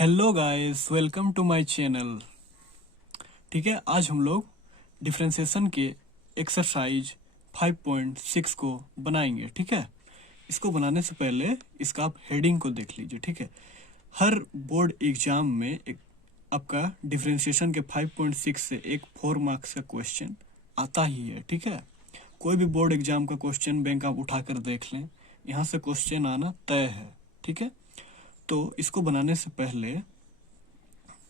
Hello guys, welcome to my channel. ठीक है, आज हम लोग डिफरेंशिएशन के एक्सरसाइज 5.6 को बनाएंगे। ठीक है, इसको बनाने से पहले इसका आप हेडिंग को देख लीजिए। ठीक है, हर बोर्ड एग्जाम में एक आपका डिफरेंशिएशन के 5.6 से एक 4 मार्क्स का क्वेश्चन आता ही है। ठीक है, कोई भी बोर्ड एग्जाम का क्वेश्चन बैंक आप उठाकर देख लें, यहाँ से क्वेश्चन आना तय है। ठीक है, तो इसको बनाने से पहले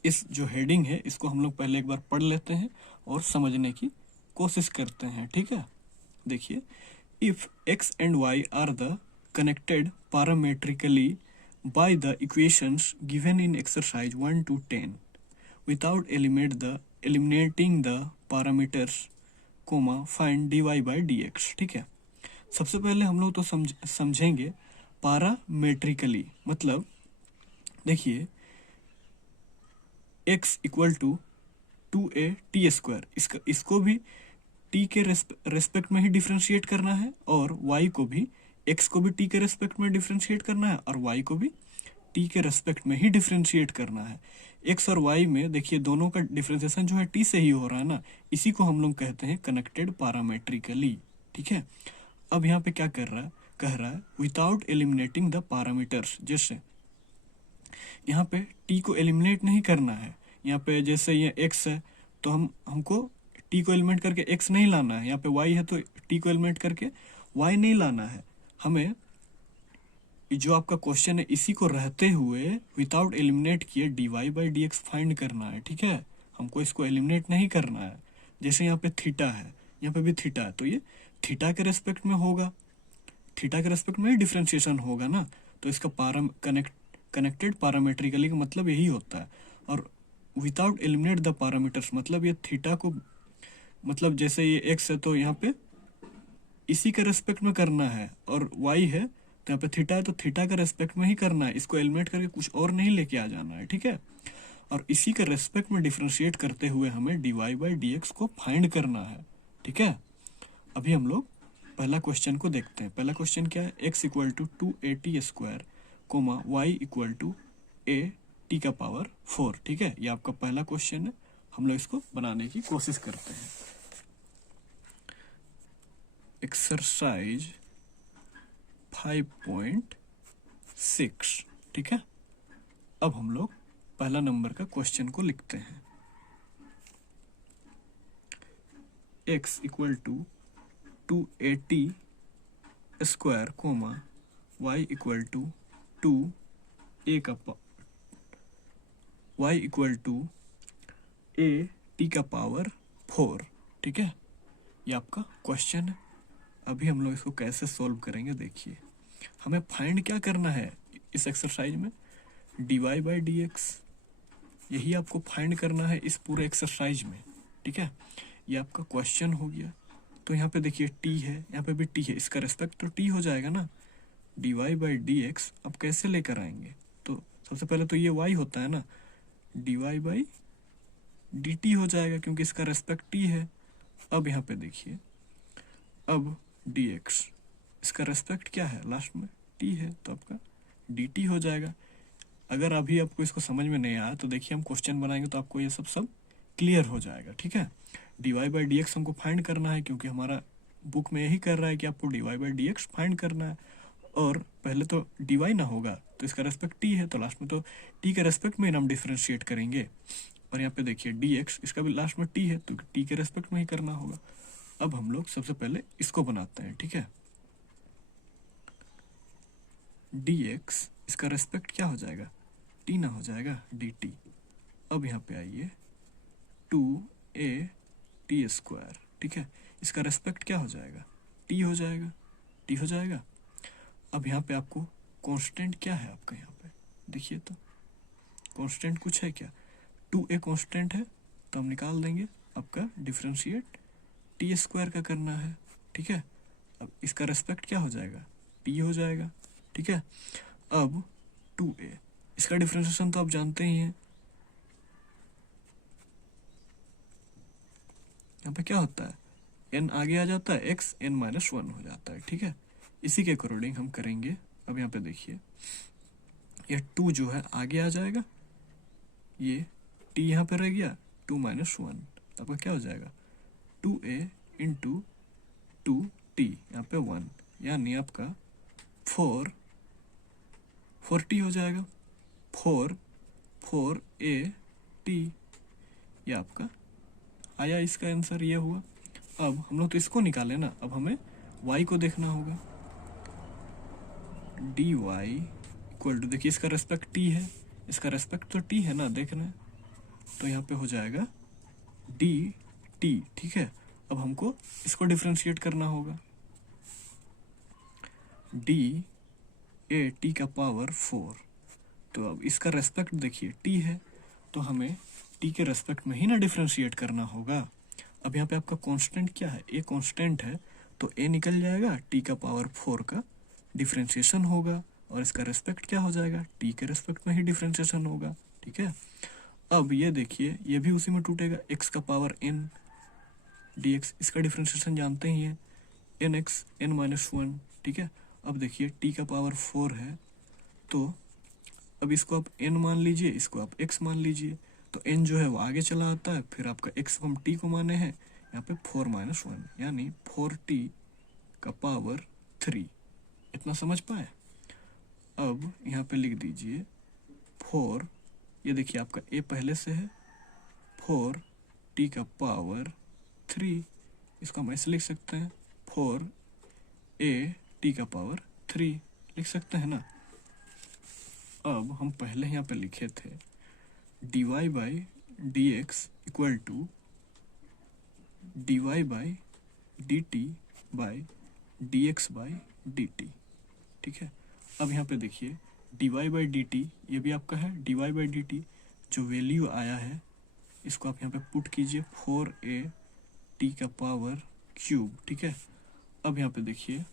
इस जो हेडिंग है इसको हम लोग पहले एक बार पढ़ लेते हैं और समझने की कोशिश करते हैं। ठीक है, देखिए, if x and y are the connected parametrically by the equations given in exercise 1 to 10 without eliminating the parameters comma find dy by dx। ठीक है, सबसे पहले हम लोग तो समझेंगे पैरामेट्रिकली। मतलब देखिए, x equal to 2a t², इसको भी t के रेस्पेक्ट में ही डिफ्रेंशिएट करना है, और y को भी, x को भी t के रेस्पेक्ट में डिफ्रेंशिएट करना है, और y को भी t के रेस्पेक्ट में ही डिफ्रेंशिएट करना है। x और y में देखिए दोनों का डिफ्रेंशिएशन जो है t से ही हो रहा है ना, इसी को हम लोग कहते हैं कनेक्टेड पैरामेट्रिकली। ठीक है, अब यहाँ पे क्या कह रहा है विदाउट एलिमिनेटिंग द पैरामीटर्स। जैसे यहाँ पे t को एलिमिनेट नहीं करना है, यहाँ पे जैसे ये x है तो हमको t को एलिमिनेट करके x नहीं लाना है, यहाँ पे y है तो t को एलिमिनेट करके y नहीं लाना है। हमें जो आपका क्वेश्चन है इसी को रहते हुए विदाउट एलिमिनेट किए dy by dx फाइंड करना है। ठीक है, हमको इसको एलिमिनेट नहीं करना है। जैसे यहाँ पे थीटा है, यहाँ पे भी थीटा है, तो ये थीटा के रेस्पेक्ट में होगा, थीटा के रेस्पेक्ट में ही डिफ्रेंशिएशन होगा ना, तो इसका कनेक्टेड पैरामेट्रिकली का मतलब यही होता है। और विदाउट एलिमिनेट द पैरामीटर्स मतलब ये थीटा को, मतलब जैसे ये x है तो यहाँ पे इसी के रेस्पेक्ट में करना है, और y है तो यहाँ पे थीटा है तो थीटा के रेस्पेक्ट में ही करना है, इसको एलिमिनेट करके कुछ और नहीं लेके आ जाना है। ठीक है, और इसी के रेस्पेक्ट में डिफ्रेंशिएट करते हुए हमें dy by dx को फाइंड करना है। ठीक है, अभी हम लोग पहला क्वेश्चन को देखते हैं। पहला क्वेश्चन क्या है, x इक्वल टू 2at² कोमा y इक्वल टू a⁻4। ठीक है, ये आपका पहला क्वेश्चन है, हम लोग इसको बनाने की कोशिश करते हैं। एक्सरसाइज 5.6। ठीक है, अब हम लोग पहला नंबर का क्वेश्चन को लिखते हैं। x इक्वल टू 2at² कोमा y equal to y equal to a⁻4। ठीक है, ये आपका क्वेश्चन है। अभी हम लोग इसको कैसे सॉल्व करेंगे, देखिए हमें फाइंड क्या करना है इस एक्सरसाइज में, dy by dx, यही आपको फाइंड करना है इस पूरे एक्सरसाइज में। ठीक है, ये आपका क्वेश्चन हो गया। तो यहाँ पे देखिए t है, यहाँ पे भी t है, इसका रेस्पेक्ट तो t हो जाएगा ना। dy by dx अब कैसे लेकर आएंगे, तो सबसे पहले तो ये y होता है ना, dy by dt हो जाएगा क्योंकि इसका रेस्पेक्ट t है। अब यहाँ पे देखिए, अब dx, इसका रेस्पेक्ट क्या है, लास्ट में t है, तो आपका dt हो जाएगा। अगर अभी आपको इसको समझ में नहीं आया तो देखिए हम क्वेश्चन बनाएंगे तो आपको ये सब क्लियर हो जाएगा। ठीक है, dy by dx हमको फाइंड करना है क्योंकि हमारा बुक में यही कर रहा है कि आपको dy by dx फाइंड करना है, और पहले तो dy ना होगा तो इसका रेस्पेक्ट t है, तो लास्ट में तो t के रेस्पेक्ट में हम डिफ्रेंशिएट करेंगे। और यहाँ पे देखिए dx, इसका भी लास्ट में t है तो t के रेस्पेक्ट में ही करना होगा। अब हम लोग सबसे पहले इसको बनाते हैं। ठीक है, dx, इसका रेस्पेक्ट क्या हो जाएगा, t ना हो जाएगा, dt। अब यहाँ पे आइए 2at²। ठीक है, इसका रेस्पेक्ट क्या हो जाएगा, t हो जाएगा, t हो जाएगा। अब यहाँ पे आपको कांस्टेंट क्या है आपका, यहाँ पे देखिए तो कांस्टेंट कुछ है क्या, 2a कांस्टेंट है तो हम निकाल देंगे, आपका डिफरेंशिएट t² का करना है। ठीक है, अब इसका रेस्पेक्ट क्या हो जाएगा, t हो जाएगा। ठीक है, अब 2a, इसका डिफरेंशिएशन तो आप जानते ही हैं, यहाँ पे क्या होता है, n आगे आ जाता है, x n-1 हो जाता है। ठीक है, इसी के अकॉर्डिंग हम करेंगे। अब यहाँ पे देखिए, ये 2 जो है आगे आ जाएगा, ये t यहाँ पे रह गया 2 - 1, आपका क्या हो जाएगा 2a इंटू 2t, यहाँ पे 1, यानी आपका 4t हो जाएगा। 4a t, ये आपका आया, इसका आंसर ये हुआ। अब हम लोग तो इसको निकाले ना, अब हमें y को देखना होगा। dy इक्वल टू, देखिए इसका रेस्पेक्ट t है, इसका रेस्पेक्ट तो t है ना, देख रहे हैं, तो यहाँ पे हो जाएगा dt, ठीक है। अब हमको इसको डिफ्रेंशिएट करना होगा। d का पावर 4, तो अब इसका रेस्पेक्ट देखिए t है, तो हमें t के रेस्पेक्ट में ही ना डिफ्रेंशिएट करना होगा। अब यहाँ पे आपका कांस्टेंट क्या है, a कांस्टेंट है, तो a निकल जाएगा, t का पावर 4 का डिफ्रेंशिएशन होगा, और इसका रेस्पेक्ट क्या हो जाएगा, t के रेस्पेक्ट में ही डिफ्रेंशिएशन होगा, ठीक है। अब ये देखिए, ये भी उसी में टूटेगा, x का पावर n dx, इसका डिफ्रेंशिएशन जानते ही हैं, nx n - 1, ठीक है। अब देखिए t का पावर 4 है, तो अब इसको आप n मान लीजिए, इसको आप x मान लीजिए, तो n जो है वो आगे चला आता है, फिर आपका x को हम t को माने हैं, यहाँ पे 4 - 1, यानी 4t का पावर 3। इतना समझ पाए। अब यहाँ पे लिख दीजिए 4, ये देखिए आपका a पहले से है, 4t का पावर 3, इसको हम ऐसे लिख सकते हैं, 4a t का पावर 3 लिख सकते हैं ना। अब हम पहले यहाँ पे लिखे थे dy by D x equal to dy by D T by D x by D T, ठीक है। अब यहाँ पे देखिए dy बाई डी टी, ये भी आपका है, dy बाई डी टी जो वैल्यू आया है, इसको आप यहाँ पे पुट कीजिए, 4a t का पावर क्यूब, ठीक है। अब यहाँ पे देखिए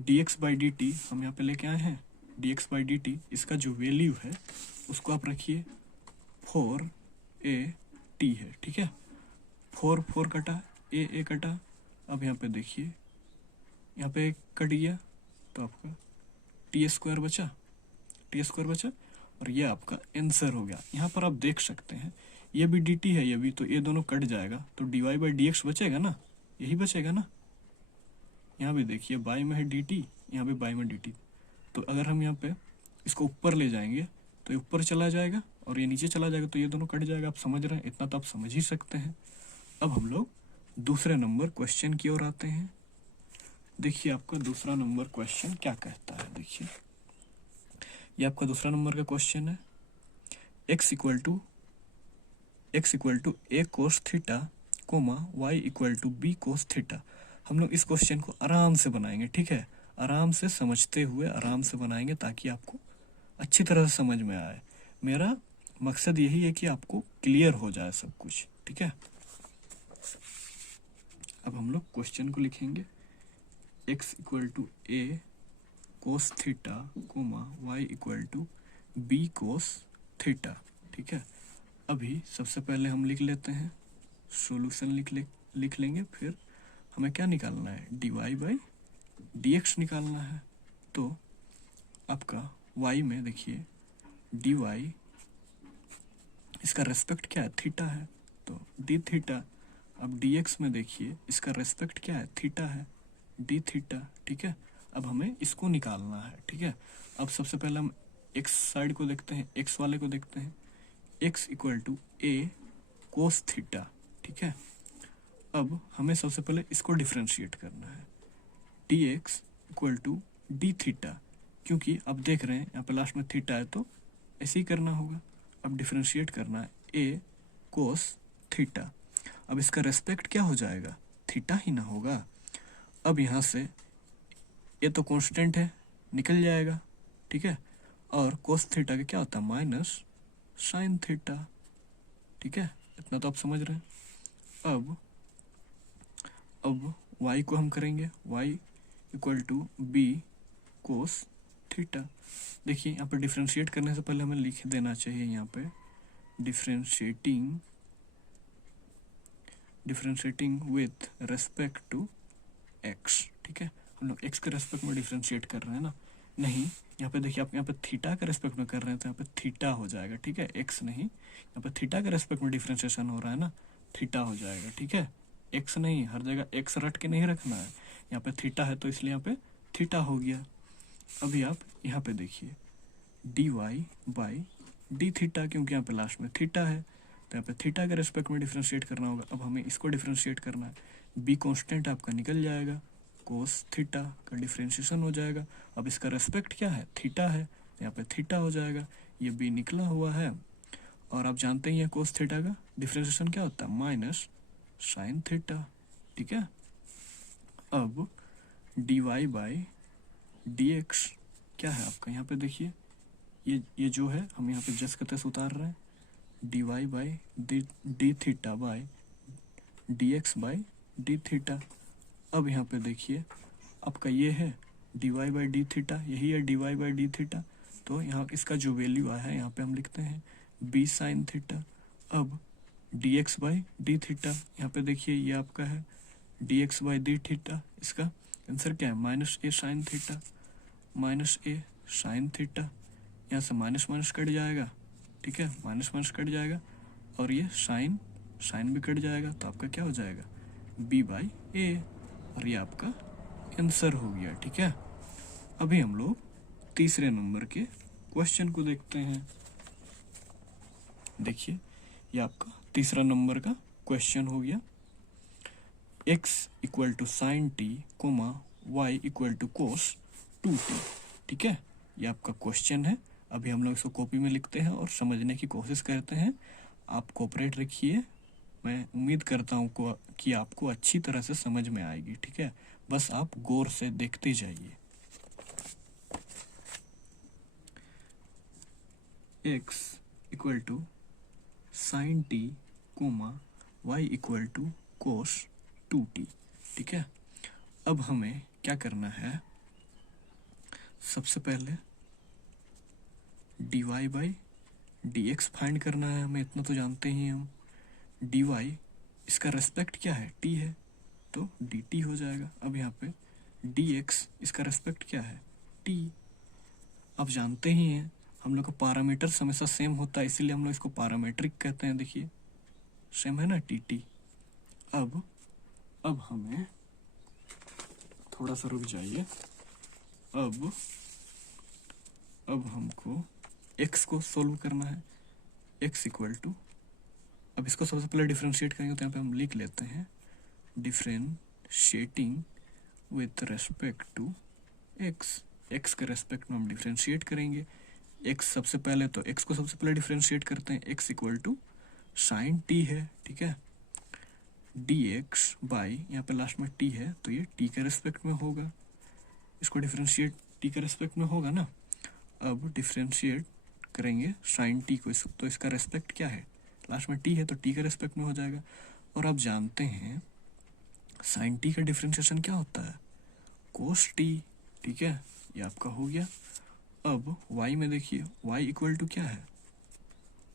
dx बाई डी टी हम यहाँ पे लेके आए हैं, dx बाई डी टी, इसका जो वैल्यू है उसको आप रखिए 4a t है, ठीक है। 4 कटा, a कटा, अब यहाँ पे देखिए, यहाँ पे कट गया, तो आपका t² बचा, और ये आपका आंसर हो गया। यहाँ पर आप देख सकते हैं, ये भी dt है, ये भी, तो ये दोनों कट जाएगा, तो dy बाई डी एक्स बचेगा ना, यही बचेगा ना। यहाँ भी देखिए बाई में है dt, यहाँ भी बाई में dt, तो अगर हम यहाँ पे इसको ऊपर ले जाएंगे तो ये ऊपर चला जाएगा और ये नीचे चला जाएगा, तो ये दोनों कट जाएगा। आप समझ रहे हैं, इतना तो आप समझ ही सकते हैं। अब हम लोग दूसरे नंबर क्वेश्चन की ओर आते हैं। देखिए आपका दूसरा नंबर क्वेश्चन क्या कहता है, देखिए ये आपका दूसरा नंबर का क्वेश्चन है, x equal to a cos theta comma y equal to b cos theta. हम लोग इस क्वेश्चन को आराम से बनाएंगे, ठीक है, आराम से समझते हुए आराम से बनाएंगे, ताकि आपको अच्छी तरह से समझ में आए। मेरा मकसद यही है कि आपको क्लियर हो जाए सब कुछ, ठीक है। अब हम लोग क्वेश्चन को लिखेंगे, x equal to a cos theta comma y equal to b cos theta, ठीक है। अभी सबसे पहले हम लिख लेते हैं, सॉल्यूशन लिख लेंगे, फिर हमें क्या निकालना है, dy बाई डी एक्स निकालना है। तो आपका y में देखिए dy, इसका रेस्पेक्ट क्या है, थीटा है, तो डी थीटा। अब dx में देखिए इसका रेस्पेक्ट क्या है, थीटा है, डी थीटा, ठीक है। अब हमें इसको निकालना है, ठीक है। अब सबसे पहले हम x साइड को देखते हैं, x वाले को देखते हैं, x equal to a cos theta, ठीक है। अब हमें सबसे पहले इसको डिफ्रेंशिएट करना है, dx equal to D theta, क्योंकि अब देख रहे हैं यहाँ पे लास्ट में थीटा है, तो ऐसे ही करना होगा। अब डिफ्रेंशिएट करना है a कोस थीटा, अब इसका रेस्पेक्ट क्या हो जाएगा, थीटा ही ना होगा। अब यहाँ से ये तो कांस्टेंट है, निकल जाएगा, ठीक है, और कोस थीटा का क्या होता है, माइनस साइन थीटा, ठीक है। इतना तो आप समझ रहे हैं। अब y को हम करेंगे, y equal to b cos theta. देखिए यहाँ पे डिफ्रेंशिएट करने से पहले हमें लिख देना चाहिए, यहाँ पे differentiating with respect to x, ठीक है। हम लोग x के रेस्पेक्ट में डिफ्रेंशिएट कर रहे हैं ना, नहीं, यहाँ पे देखिए आप यहाँ पे थीटा के रेस्पेक्ट में कर रहे हैं तो यहाँ पे थीटा हो जाएगा, ठीक है, एक्स नहीं, यहाँ पे थीटा के रेस्पेक्ट में डिफ्रेंशिएशन हो रहा है ना, थीटा हो जाएगा, ठीक है, एक्स नहीं, हर जगह एक्स रट के नहीं रखना है, यहाँ पे थीटा है तो इसलिए यहाँ पे थीटा हो गया। अभी आप यहाँ पे देखिए D Y by D theta, क्योंकि यहाँ पे लास्ट में थीटा है तो यहाँ पे थीटा के रेस्पेक्ट में डिफ्रेंशिएट करना होगा। अब हमें इसको डिफ्रेंशिएट करना है, बी कांस्टेंट आपका निकल जाएगा, कोस थीटा का डिफ्रेंशिएशन हो जाएगा। अब इसका रेस्पेक्ट क्या है, थीटा है, यहाँ पे थीटा हो जाएगा, ये बी निकला हुआ है। और आप जानते ही हैं कोस थीटा का डिफ्रेंशिएशन क्या होता है, माइनस साइन थीटा, ठीक है। अब D Y by D X क्या है आपका, यहाँ पे देखिए ये जो है हम यहाँ पे जस्ट के तस उतार रहे हैं, D Y by D theta by D x by D theta. अब यहाँ पे देखिए आपका ये है D Y by D theta, यही है D Y by D theta, तो यहाँ इसका जो वैल्यू आया है यहाँ पे हम लिखते हैं बी साइन थीटा। अब D x by D theta, यहाँ पे देखिए ये आपका है D x by D theta, इसका आंसर क्या है, minus A sine theta, minus A sine theta, यहाँ से माइनस माइनस कट जाएगा, ठीक है, माइनस माइनस कट जाएगा और ये साइन साइन भी कट जाएगा, तो आपका क्या हो जाएगा बी बाई ए, और ये आपका आंसर हो गया, ठीक है। अभी हम लोग तीसरे नंबर के क्वेश्चन को देखते हैं। देखिए ये आपका तीसरा नंबर का क्वेश्चन हो गया, x equal to sine T comma Y equal to cos 2t, ठीक है, ये आपका क्वेश्चन है। अभी हम लोग इसको कॉपी में लिखते हैं और समझने की कोशिश करते हैं। आप कोऑपरेट रखिए, मैं उम्मीद करता हूँ कि आपको अच्छी तरह से समझ में आएगी, ठीक है, बस आप गौर से देखते जाइए। x equal to sine T comma Y equal to cos 2t, ठीक है। अब हमें क्या करना है, सबसे पहले D Y by D X find करना है हमें, इतना तो जानते ही हम। डी वाई इसका रेस्पेक्ट क्या है, टी है, तो डी टी हो जाएगा। अब यहाँ पे डी एक्स इसका रेस्पेक्ट क्या है, टी। अब जानते ही हैं हम लोग का पैरामीटर्स हमेशा सेम होता है, इसीलिए हम लोग इसको पैरामेट्रिक कहते हैं, देखिए सेम है ना टी टी। अब हमें थोड़ा सा रुक जाइए, अब हमको x को सोल्व करना है, x इक्वल टू, अब इसको सबसे पहले डिफ्रेंशिएट करेंगे तो यहाँ पे हम लिख लेते हैं differentiating with respect to x के रेस्पेक्ट में हम डिफ्रेंशिएट करेंगे। x सबसे पहले, तो x को सबसे पहले डिफ्रेंशिएट करते हैं, x equal to sine t है, ठीक है, dx बाई, यहाँ पे लास्ट में t है तो ये t के रेस्पेक्ट में होगा, इसको डिफ्रेंशिएट t के रेस्पेक्ट में होगा ना। अब डिफ्रेंशिएट करेंगे साइन t को, तो इसका रेस्पेक्ट क्या है, लास्ट में t है तो t के रेस्पेक्ट में हो जाएगा। और आप जानते हैं साइन t का डिफ्रेंशिएशन क्या होता है, कोस t, ठीक है, ये आपका हो गया। अब y में देखिए y इक्वल टू क्या है,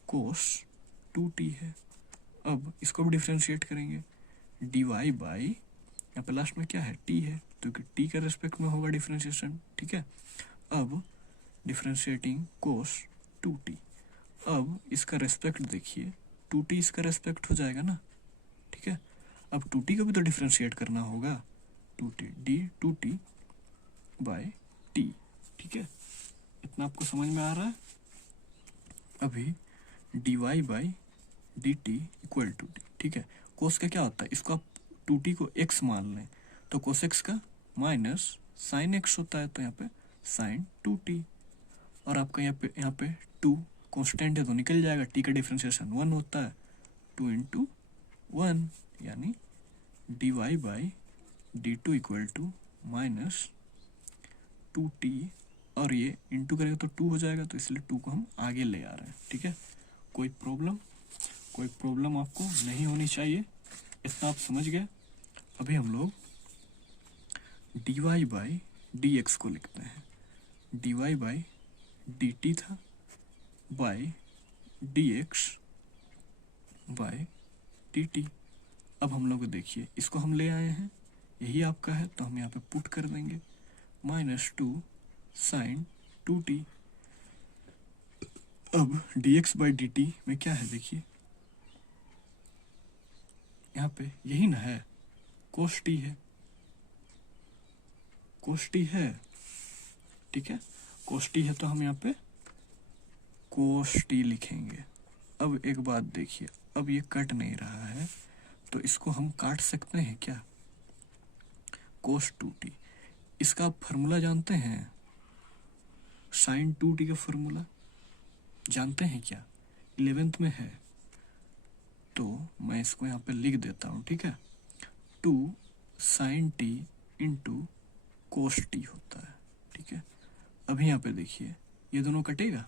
कोस 2t है। अब इसको भी डिफ्रेंशिएट करेंगे, डी वाई बाई, यहाँ पे लास्ट में क्या है t है, तो t के रेस्पेक्ट में होगा डिफ्रेंशिएशन, ठीक है। अब डिफ्रेंशिएटिंग कोस 2t, अब इसका रेस्पेक्ट देखिए 2t इसका रेस्पेक्ट हो जाएगा ना, ठीक है। अब 2t को भी तो डिफ्रेंशिएट करना होगा, 2t D 2t by t, ठीक है, इतना आपको समझ में आ रहा है। अभी D Y by D T equal to T, ठीक है, कोस का क्या होता है, इसको आप 2t को x मान लें तो कोस x का माइनस साइन x होता है, तो यहाँ पे साइन 2t, और आपका यहाँ पे 2 कांस्टेंट है तो निकल जाएगा, t का डिफरेंशिएशन 1 होता है, 2 इंटू 1 यानी D Y by D two equal to minus 2t, और ये इंटू करेगा तो 2 हो जाएगा, तो इसलिए 2 को हम आगे ले आ रहे हैं, ठीक है। कोई प्रॉब्लम आपको नहीं होनी चाहिए, इतना आप समझ गए। अभी हम लोग D Y by D X को लिखते हैं, D Y by D T था by D x by D T. अब हम लोग देखिए इसको हम ले आए हैं, यही आपका है तो हम यहाँ पे पुट कर देंगे, -2 साइन 2t। अब dx बाई dt में क्या है देखिए, यहाँ पे यही ना है, कोस t है, कोस t है, ठीक है, कोस t है तो हम यहाँ पे कोस t लिखेंगे। अब एक बात देखिए, अब ये कट नहीं रहा है तो इसको हम काट सकते हैं क्या, कोस 2t। इसका आप फार्मूला जानते हैं, साइन 2t का फार्मूला जानते हैं क्या, 11th में है, तो मैं इसको यहाँ पे लिख देता हूँ, ठीक है। 2 sine t into cos t होता है, ठीक है। अभी यहाँ पे देखिए ये दोनों कटेगा,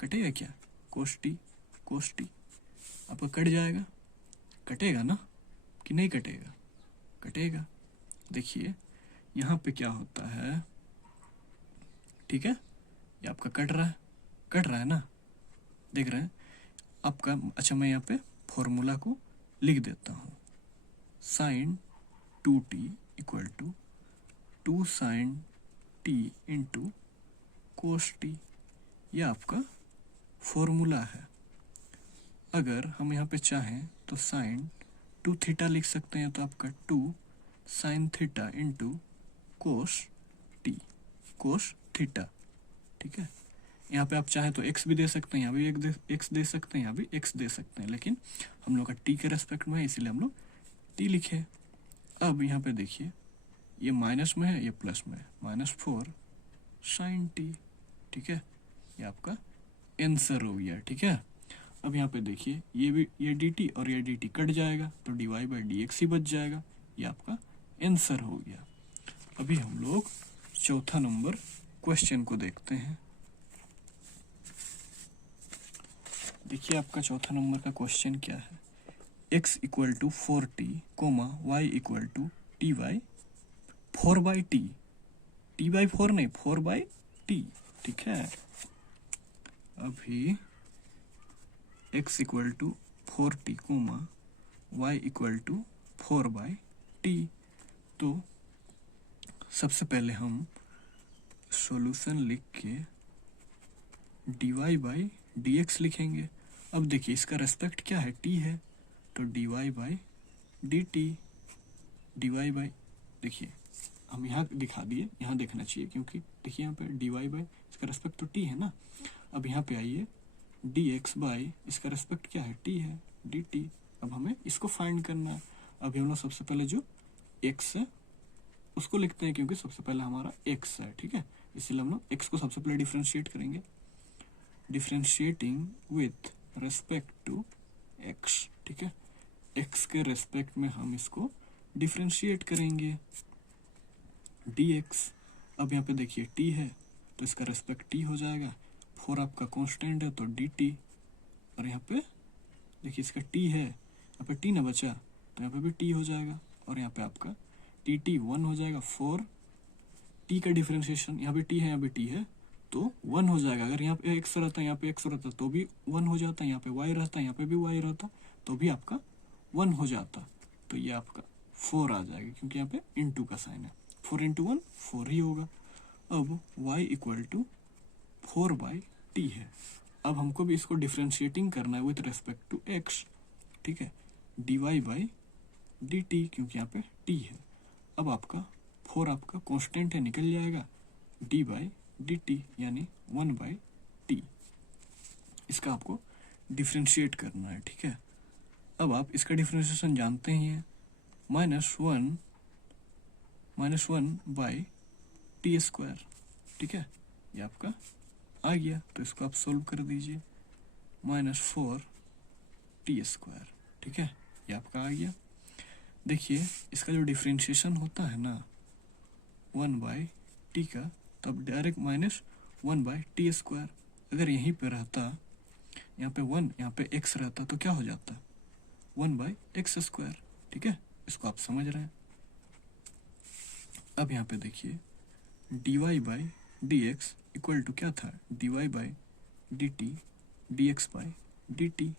कटेगा क्या, कोस t आपका कट जाएगा, कटेगा ना कि नहीं कटेगा, कटेगा। देखिए यहाँ पे क्या होता है, ठीक है, ये आपका कट रहा है ना, देख रहे हैं आपका। अच्छा मैं यहाँ पे फॉर्मूला को लिख देता हूँ, sine 2t equal to 2 sine t into cos t, यह आपका फॉर्मूला है। अगर हम यहाँ पे चाहें तो साइन 2 थीटा लिख सकते हैं, तो आपका 2 sine theta into cos t, कोस थीटा, ठीक है। यहाँ पे आप चाहे तो x भी दे सकते हैं, यहाँ भी x दे सकते हैं, यहाँ भी x दे सकते हैं, लेकिन हम लोग का t के रेस्पेक्ट में है इसीलिए हम लोग t लिखे। अब यहाँ पे देखिए ये माइनस में है, ये प्लस में है, -4 साइन t, ठीक है, ये आपका आंसर हो गया, ठीक है। अब यहाँ पे देखिए ये dt और ये dt कट जाएगा तो dy बाई dx ही बच जाएगा, ये आपका आंसर हो गया। अभी हम लोग चौथा नंबर क्वेश्चन को देखते हैं। देखिए आपका चौथा नंबर का क्वेश्चन क्या है, x equal to 4t comma y equal to T by 4/t, t/4 नहीं 4/t, ठीक है। अभी x equal to 4t comma y equal to 4/t, तो सबसे पहले हम सॉल्यूशन लिख के dy बाई dx लिखेंगे। अब देखिए इसका रेस्पेक्ट क्या है, t है, तो dy by dt, dy by, देखिए हम यहाँ दिखा दिए, यहाँ देखना चाहिए क्योंकि देखिए यहाँ पे dy बाई इसका रेस्पेक्ट तो t है ना। अब यहाँ पे आइए dx बाई इसका रेस्पेक्ट क्या है, t है, dt। अब हमें इसको फाइंड करना है। अभी हम लोग सबसे पहले जो x है उसको लिखते हैं क्योंकि सबसे पहले हमारा x है, ठीक है, इसीलिए हम लोग x को सबसे पहले डिफ्रेंशिएट करेंगे, differentiating with respect to x, ठीक है, x के रेस्पेक्ट में हम इसको डिफ्रेंशिएट करेंगे, dx। अब यहाँ पे देखिए t है तो इसका रेस्पेक्ट t हो जाएगा, 4 आपका कांस्टेंट है तो dt, और यहाँ पे देखिए इसका t है, यहाँ पे t ना बचा तो यहाँ पे भी t हो जाएगा, और यहाँ पे आपका dt 1 हो जाएगा। 4 t का डिफ्रेंशिएशन, यहाँ पे t है यहाँ पे t है तो 1 हो जाएगा। अगर यहाँ पे x रहता है यहाँ पे x रहता तो भी 1 हो जाता, यहाँ पे y रहता यहाँ पे भी y रहता तो भी आपका 1 हो जाता, तो ये आपका 4 आ जाएगा क्योंकि यहाँ पे इंटू का साइन है, 4 इंटू 1 4 ही होगा। अब y इक्वल टू 4/t है। अब हमको भी इसको डिफ्रेंशिएटिंग करना है विथ रेस्पेक्ट टू x, ठीक है, dy बाई dt क्योंकि यहाँ पे t है। अब आपका 4 आपका कांस्टेंट है, निकल जाएगा, d बाई dt यानी 1/t, इसका आपको डिफ्रेंशिएट करना है, ठीक है। अब आप इसका डिफ्रेंशिएशन जानते ही हैं, -1/t², ठीक है, ये आपका आ गया, तो इसको आप सोल्व कर दीजिए, -4t², ठीक है, ये आपका आ गया। देखिए इसका जो डिफ्रेंशिएशन होता है ना 1/t का, तब डायरेक्ट -1/t², अगर यहीं पे रहता, यहाँ पे 1 यहाँ पे x रहता तो क्या हो जाता, 1/x², ठीक है, इसको आप समझ रहे हैं। अब यहाँ पे देखिए dy by dx equal to क्या था, dy by dt dx by dt।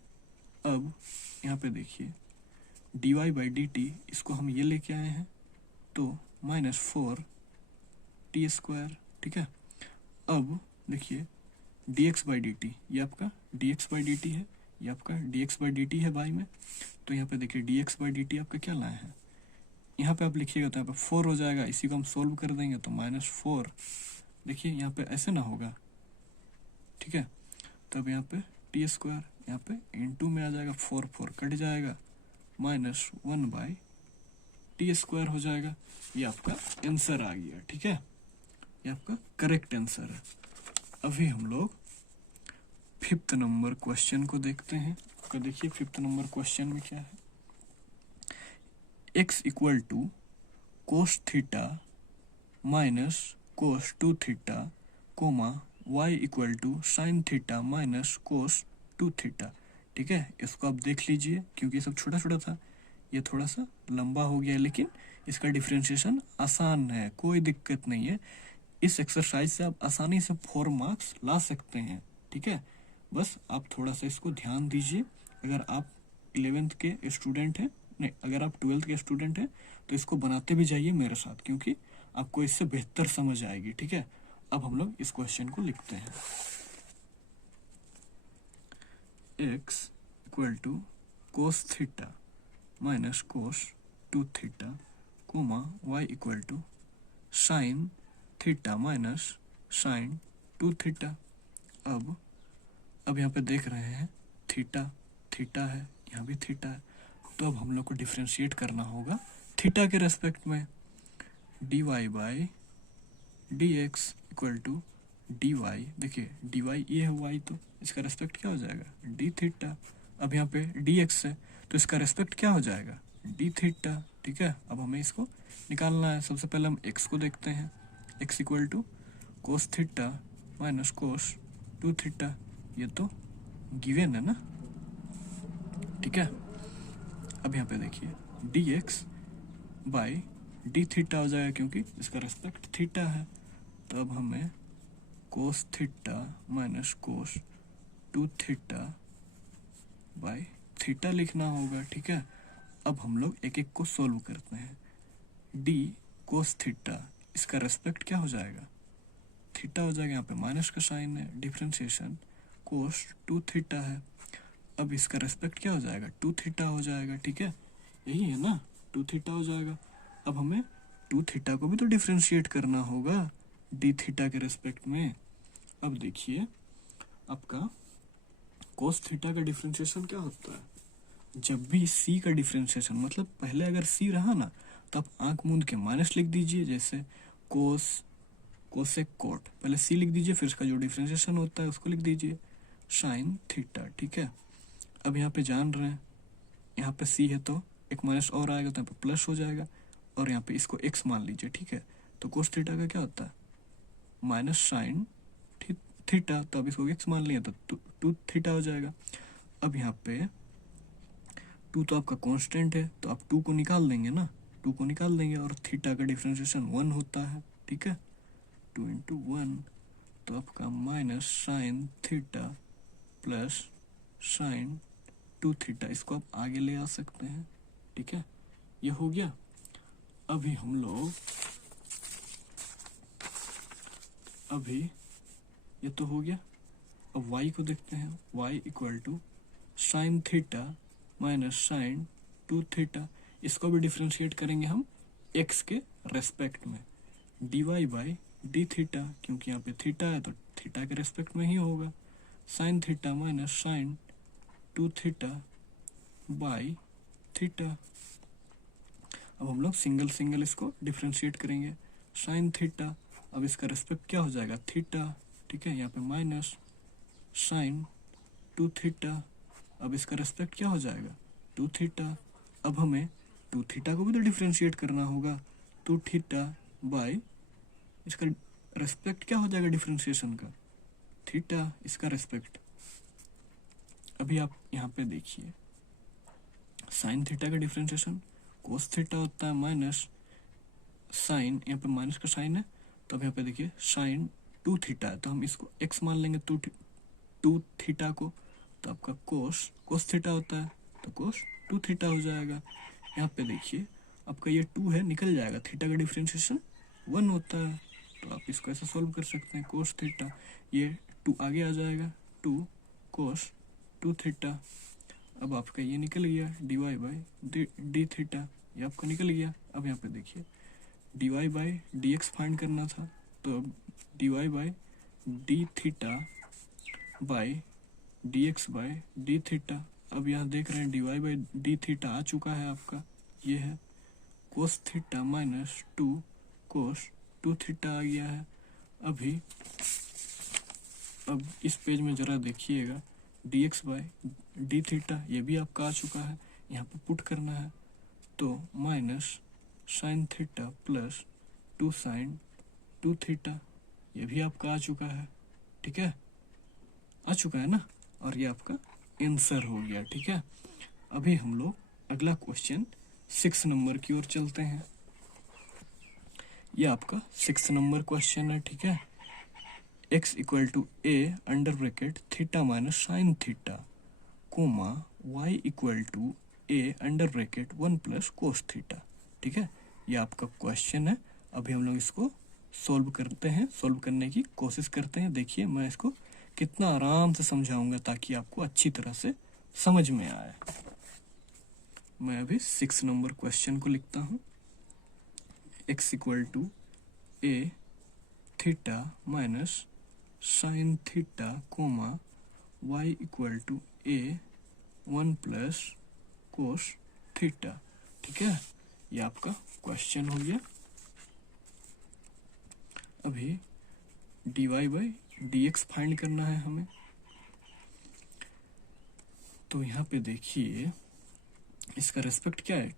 अब यहाँ पे देखिए dy बाई dt इसको हम ये लेके आए हैं तो -4t², ठीक है, अब देखिए dx बाई डी टी, ये आपका dx बाई डी टी है, ये आपका dx बाई डी टी है y में। तो यहाँ पे देखिए dx बाई डी टी आपका क्या लाए हैं, यहाँ पे आप लिखिएगा तो यहाँ पे 4 हो जाएगा, इसी को हम सोल्व कर देंगे तो -4। देखिए यहाँ पे ऐसे ना होगा, ठीक है। तब यहाँ पे टी स्क्वायर, यहाँ पे इनटू में आ जाएगा, 4 4 कट जाएगा, -1 बाई टी स्क्वायर हो जाएगा। ये आपका आंसर आ गया, ठीक है, ये आपका करेक्ट आंसर है। अभी हम लोग 5th नंबर क्वेश्चन को देखते हैं। तो देखिए 5th नंबर क्वेश्चन में क्या है, x equal to cos theta minus cos 2 theta comma y equal to sine theta minus cos 2 theta. ठीक है, इसको आप देख लीजिए क्योंकि सब छोटा छोटा था, ये थोड़ा सा लंबा हो गया, लेकिन इसका डिफ्रेंशिएशन आसान है, कोई दिक्कत नहीं है। इस एक्सरसाइज से आप आसानी से 4 मार्क्स ला सकते हैं, ठीक है। बस आप थोड़ा सा इसको ध्यान दीजिए। अगर आप 11th के स्टूडेंट हैं, नहीं अगर आप 12th के स्टूडेंट हैं तो इसको बनाते भी जाइए मेरे साथ, क्योंकि आपको इससे बेहतर समझ आएगी, ठीक है। अब हम लोग इस क्वेश्चन को लिखते हैं, x equal to cos theta minus cos 2 theta comma y equal to sine theta minus sine 2 theta. अब यहाँ पे देख रहे हैं थीटा थीटा है, यहाँ भी थीटा है, तो अब हम लोग को डिफ्रेंशिएट करना होगा थीटा के रेस्पेक्ट में। dy by D x equal to D Y, देखिए डी वाई ये है y, तो इसका रेस्पेक्ट क्या हो जाएगा डी थीटा। अब यहाँ पे डी एक्स है तो इसका रेस्पेक्ट क्या हो जाएगा डी थीटा, ठीक है। अब हमें इसको निकालना है। सबसे पहले हम x को देखते हैं, x equal to cos theta minus cos 2 theta, ये तो गिवन है ना, ठीक है। अब यहाँ पे देखिए D x by D theta हो जाएगा क्योंकि इसका रेस्पेक्ट थीटा है। तो अब हमें कोस theta minus cos 2 theta by theta लिखना होगा, ठीक है। अब हम लोग एक एक को सोल्व करते हैं। डी कोस थीटा, इसका रेस्पेक्ट क्या हो जाएगा थीटा हो जाएगा, यहाँ पे माइनस का साइन है, डिफ्रेंशिएशन कोस 2 थीटा है। अब इसका रेस्पेक्ट क्या हो जाएगा 2 थीटा हो जाएगा, ठीक है, यही है ना 2 थीटा हो जाएगा। अब हमें 2 थीटा को भी तो डिफ्रेंशिएट करना होगा डी थीटा के रेस्पेक्ट में। अब देखिए आपका कोस थीटा का डिफ्रेंशिएशन क्या होता है, जब भी सी का डिफ्रेंशिएशन, मतलब पहले अगर सी रहा ना तो आप आंख मूंद के माइनस लिख दीजिए, जैसे कोस कोसेक कोट, पहले सी लिख दीजिए, फिर इसका जो डिफ्रेंशिएशन होता है उसको लिख दीजिए साइन थीटा, ठीक है। अब यहाँ पे जान रहे हैं यहाँ पे सी है तो एक माइनस और आएगा तो यहाँ पे प्लस हो जाएगा, और यहाँ पे इसको एक्स मान लीजिए, ठीक है। तो कोस थीटा का क्या होता है माइनस साइन थीटा, तो अब इसको एक्स मान लिया तो 2 थीटा हो जाएगा। अब यहाँ पे 2 तो आपका कांस्टेंट है तो आप 2 को निकाल देंगे ना, 2 को निकाल देंगे, और थीटा का डिफ्रेंशिएशन 1 होता है, ठीक है। 2 इंटू 1 तो आपका minus sine theta plus sign 2 theta, इसको आप आगे ले आ सकते हैं, ठीक है, ये हो गया। अभी हम लोग ये तो हो गया। अब y को देखते हैं, y equal to sine theta minus sine 2 theta, इसको भी डिफ्रेंशिएट करेंगे हम x के रेस्पेक्ट में। dy बाई डी थीटा, क्योंकि यहाँ पे थीटा है तो थीटा के रेस्पेक्ट में ही होगा, sine theta minus sine 2 theta by theta. अब हम लोग सिंगल सिंगल इसको डिफ्रेंशिएट करेंगे। साइन थीटा, अब इसका रेस्पेक्ट क्या हो जाएगा थीटा, ठीक है, यहाँ पे माइनस साइन 2 थीटा, अब इसका रेस्पेक्ट क्या हो जाएगा 2 थीटा। अब हमें 2 थीटा को भी तो डिफ्रेंशिएट करना होगा, 2 थीटा बाई इसका रेस्पेक्ट क्या हो जाएगा डिफ्रेंशिएशन का थीटा, इसका रेस्पेक्ट। अभी आप यहाँ पे देखिए साइन थीटा का डिफ्रेंशिएशन कोस थीटा होता है माइनस साइन, यहाँ पे माइनस का साइन है तो अब यहाँ पे देखिए साइन 2 थीटा है तो हम इसको x मान लेंगे 2 थीटा को, तो आपका कोस थीटा होता है तो कोस 2 थीटा हो जाएगा। यहाँ पे देखिए आपका ये 2 है निकल जाएगा, थीटा का डिफ्रेंशिएशन 1 होता है तो आप इसको ऐसे सॉल्व कर सकते हैं, कोस थीटा, ये 2 आगे आ जाएगा, 2 कोस 2 थीटा। अब आपका ये निकल गया dy बाई डी थीटा, ये आपका निकल गया। अब यहाँ पे देखिए dy by D X find करना था, तो अब dy by D theta by D x by D theta. अब यहाँ देख रहे हैं dy बाई डी थीटा आ चुका है आपका, ये है कोस थीटा माइनस 2 कोस 2 थीटा आ गया है। अभी अब इस पेज में ज़रा देखिएगा, D x by D theta ये भी आपका आ चुका है, यहाँ पे पुट करना है, तो minus sine theta plus 2 sine 2 theta ये भी आपका आ चुका है, ठीक है, आ चुका है ना, और ये आपका आंसर हो गया, ठीक है। अभी हम लोग अगला क्वेश्चन 6 नंबर की ओर चलते हैं। ये आपका 6 नंबर क्वेश्चन है, ठीक है। x equal to A under bracket theta minus sine theta comma y equal to A under bracket 1 plus cos theta, ठीक है, ये आपका क्वेश्चन है। अभी हम लोग इसको सॉल्व करते हैं, सॉल्व करने की कोशिश करते हैं। देखिए मैं इसको कितना आराम से समझाऊंगा ताकि आपको अच्छी तरह से समझ में आए। मैं अभी 6 नंबर क्वेश्चन को लिखता हूँ। x equal to A theta minus sine theta comma y equal to A 1 plus cos theta, ठीक है, ये आपका क्वेश्चन हो गया। अभी dy by D X find करना है हमें, तो यहाँ पे देखिए इसका रेस्पेक्ट क्या है,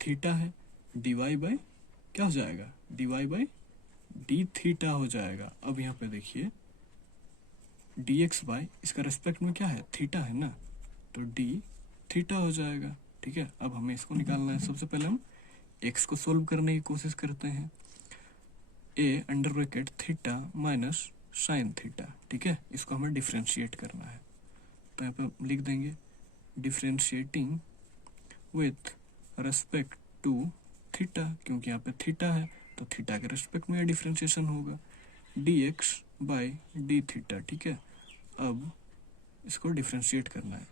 थीटा है, dy बाई क्या हो जाएगा, dy बाई डी थीटा हो जाएगा। अब यहाँ पे देखिए dx बाई इसका रेस्पेक्ट में क्या है, थीटा है ना, तो डी थीटा हो जाएगा, ठीक है। अब हमें इसको निकालना है। सबसे पहले हम x को सोल्व करने की कोशिश करते हैं, a under bracket theta minus sine theta, ठीक है, इसको हमें डिफ्रेंशिएट करना है, तो यहाँ पे लिख देंगे differentiating with respect to theta, क्योंकि यहाँ पे थीटा है तो थीटा के रेस्पेक्ट में डिफ्रेंशिएशन होगा, dx बाई डी थीटा, ठीक है। अब इसको डिफ्रेंशिएट करना है,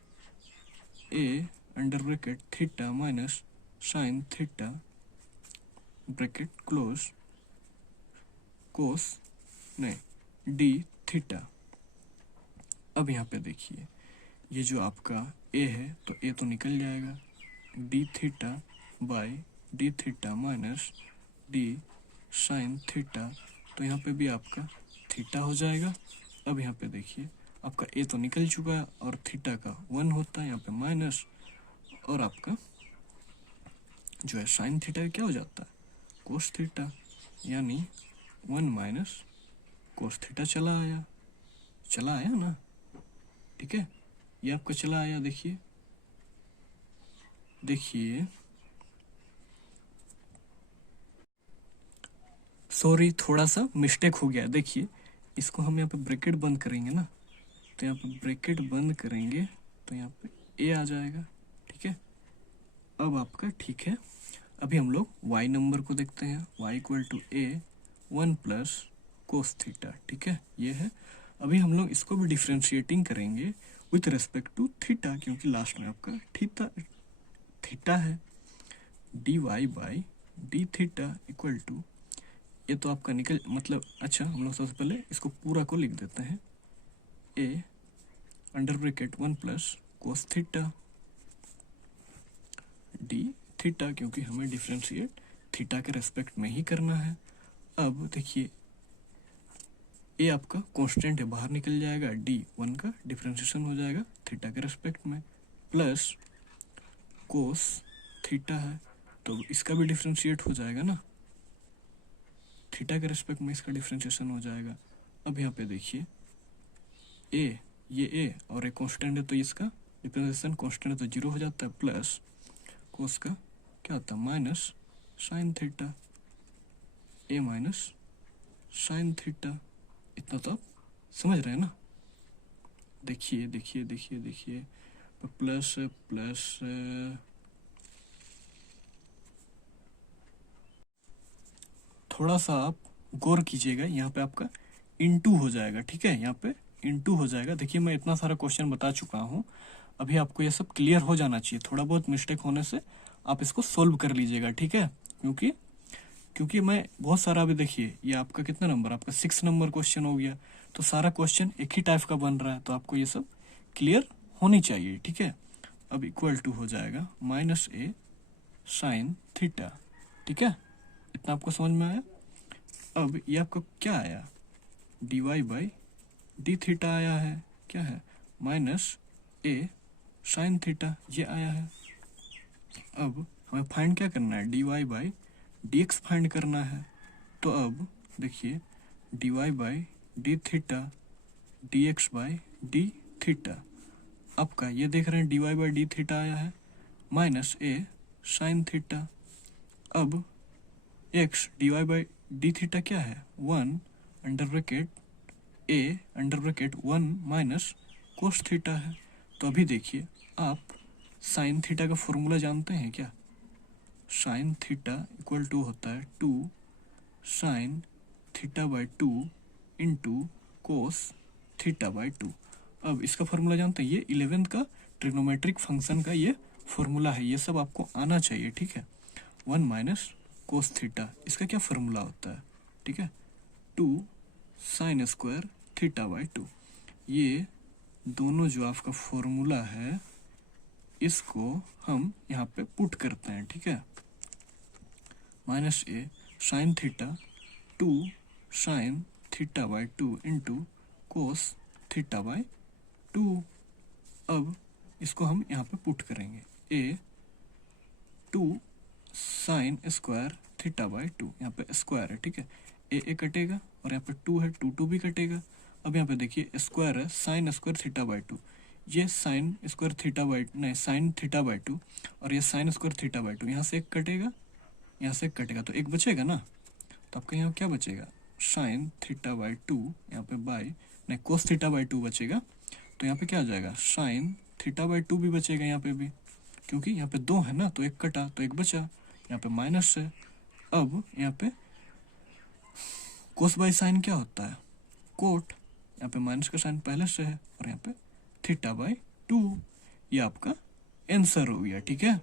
a under bracket theta minus sine theta bracket close cos नहीं डी थीटा। अब यहाँ पे देखिए ये जो आपका a है तो a तो निकल जाएगा, D theta by D theta minus D sine theta, तो यहाँ पे भी आपका थीटा हो जाएगा। अब यहाँ पे देखिए आपका a तो निकल चुका है और थीटा का 1 होता है, यहाँ पे माइनस, और आपका जो है साइन थीटा का क्या हो जाता है, कोस थीटा, यानी 1 माइनस कोस थीटा चला आया ना, ठीक है, ये आपका चला आया। देखिए सॉरी थोड़ा सा मिस्टेक हो गया, देखिए इसको हम यहाँ पे ब्रैकेट बंद करेंगे ना, तो यहाँ पे ब्रैकेट बंद करेंगे तो यहाँ पे a आ जाएगा, ठीक है। अब आपका ठीक है। अभी हम लोग y नंबर को देखते हैं, y equal to A 1 plus cos theta, ठीक है, ये है। अभी हम लोग इसको भी डिफ्रेंशिएटिंग करेंगे विथ रेस्पेक्ट टू थीटा, क्योंकि लास्ट में आपका थीटा है, D Y by D theta equal to, ये तो आपका अच्छा हम लोग सबसे पहले इसको पूरा को लिख देते हैं, a under bracket 1 plus cos theta D theta, क्योंकि हमें डिफ्रेंशिएट थीटा के रेस्पेक्ट में ही करना है। अब देखिए a आपका कांस्टेंट है, बाहर निकल जाएगा, d1 का डिफ्रेंशिएशन हो जाएगा थीटा के रेस्पेक्ट में, प्लस कोस थीटा है तो इसका भी डिफ्रेंशिएट हो जाएगा ना, थीटा के रेस्पेक्ट में इसका डिफ्रेंशिएशन हो जाएगा। अब यहाँ पे देखिए ये a और एक कांस्टेंट है तो इसका डिफ्रेंशिएशन कांस्टेंट है तो 0 हो जाता है, प्लस कोस का क्या होता है minus sine theta, a minus sine theta, इतना तो आप समझ रहे हैं ना। देखिए प्लस थोड़ा सा आप गौर कीजिएगा, यहाँ पे आपका इनटू हो जाएगा, ठीक है, यहाँ पे इनटू हो जाएगा। देखिए मैं इतना सारा क्वेश्चन बता चुका हूँ, अभी आपको ये सब क्लियर हो जाना चाहिए। थोड़ा बहुत मिस्टेक होने से आप इसको सोल्व कर लीजिएगा, ठीक है, क्योंकि क्योंकि मैं बहुत सारा, अभी देखिए ये आपका कितना नंबर, आपका 6 नंबर क्वेश्चन हो गया, तो सारा क्वेश्चन एक ही टाइप का बन रहा है, तो आपको ये सब क्लियर होनी चाहिए, ठीक है। अब इक्वल टू हो जाएगा माइनस ए साइन थीटा, ठीक है, इतना आपको समझ में आया। अब ये आपको क्या आया, D Y by D theta आया है, क्या है, माइनस ए साइन थीटा, ये आया है। अब हमें फाइंड क्या करना है, D Y by D X find करना है। तो अब देखिए D Y by D theta D x by D theta, आपका ये देख रहे हैं D Y by D theta आया है माइनस ए साइन थीटा। अब X D Y by D theta क्या है, 1 under bracket A under bracket 1 minus cos theta है। तो अभी देखिए आप साइन थीटा का फॉर्मूला जानते हैं क्या, साइन थीटा इक्वल टू होता है 2 sine theta by 2 into cos theta by 2। अब इसका फॉर्मूला जानते हैं, ये 11th का ट्रिग्नोमेट्रिक फंक्शन का ये फॉर्मूला है, ये सब आपको आना चाहिए, ठीक है। 1 माइनस कोस थीटा, इसका क्या फॉर्मूला होता है, ठीक है, 2 साइन स्क्वायर थीटा बाई 2। ये दोनों जो आपका फॉर्मूला है इसको हम यहाँ पे पुट करते हैं, ठीक है, minus A sine theta 2 sine theta by 2 into cos theta by 2। अब इसको हम यहाँ पे पुट करेंगे, ए 2 साइन स्क्वायर थीटा बाई 2, यहाँ पे स्क्वायर है, ठीक है, ए कटेगा और यहाँ पे 2 है, 2 भी कटेगा। अब यहाँ पे देखिए स्क्वायर है साइन स्क्वायर थीटा बाई 2, ये साइन स्क्वायर थीटा बाई नहीं साइन थीटा बाई 2 और ये साइन स्क्वायर थीटा बाई 2, यहाँ से एक कटेगा, यहाँ से कटेगा तो एक बचेगा ना, तो आपका यहाँ क्या बचेगा, साइन थीटा बाई 2, यहाँ पे बाई नहीं कोस थीटा बाई 2 बचेगा। तो यहाँ पे क्या आ जाएगा, साइन थीटा बाई 2 भी बचेगा यहाँ पे भी, क्योंकि यहाँ पे 2 है ना, तो एक कटा तो एक बचा, यहाँ पे माइनस है। अब यहाँ पे कोस बाई साइन क्या होता है, कोट, यहाँ पे माइनस का साइन पहले से है और यहाँ पे थीटा बाई 2, ये आपका आंसर हो गया, ठीक है।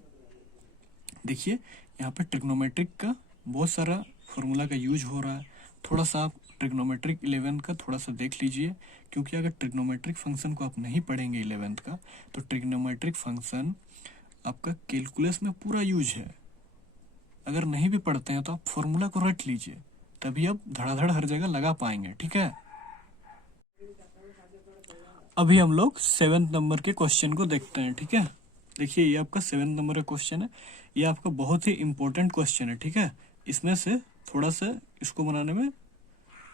देखिए यहाँ पे ट्रिग्नोमेट्रिक का बहुत सारा फॉर्मूला का यूज हो रहा है, थोड़ा सा आप ट्रिग्नोमेट्रिक 11 का थोड़ा सा देख लीजिए, क्योंकि अगर ट्रिग्नोमेट्रिक फंक्शन को आप नहीं पढ़ेंगे 11th का, तो ट्रिग्नोमेट्रिक फंक्शन आपका कैलकुलस में पूरा यूज है। अगर नहीं भी पढ़ते हैं तो आप फॉर्मूला को रट लीजिए, तभी आप धड़ाधड़ हर जगह लगा पाएंगे, ठीक है। अभी हम लोग 7th नंबर के क्वेश्चन को देखते हैं, ठीक है। देखिए ये आपका 7th नंबर का क्वेश्चन है, ये आपका बहुत ही इंपॉर्टेंट क्वेश्चन है, ठीक है। इसमें से थोड़ा सा इसको बनाने में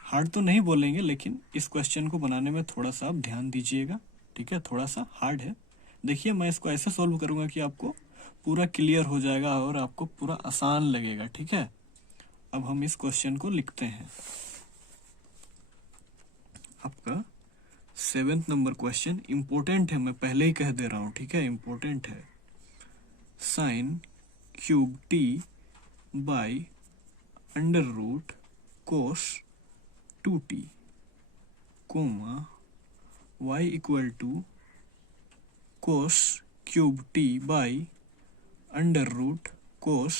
हार्ड तो नहीं बोलेंगे, लेकिन इस क्वेश्चन को बनाने में थोड़ा सा आप ध्यान दीजिएगा, ठीक है, थोड़ा सा हार्ड है। देखिए मैं इसको ऐसे सॉल्व करूंगा कि आपको पूरा क्लियर हो जाएगा और आपको पूरा आसान लगेगा, ठीक है। अब हम इस क्वेश्चन को लिखते हैं, आपका 7th नंबर क्वेश्चन इंपॉर्टेंट है, मैं पहले ही कह दे रहा हूं, ठीक है, इंपॉर्टेंट है। Sine cube T by under root cos 2t comma y equal to cos cube T by under root cos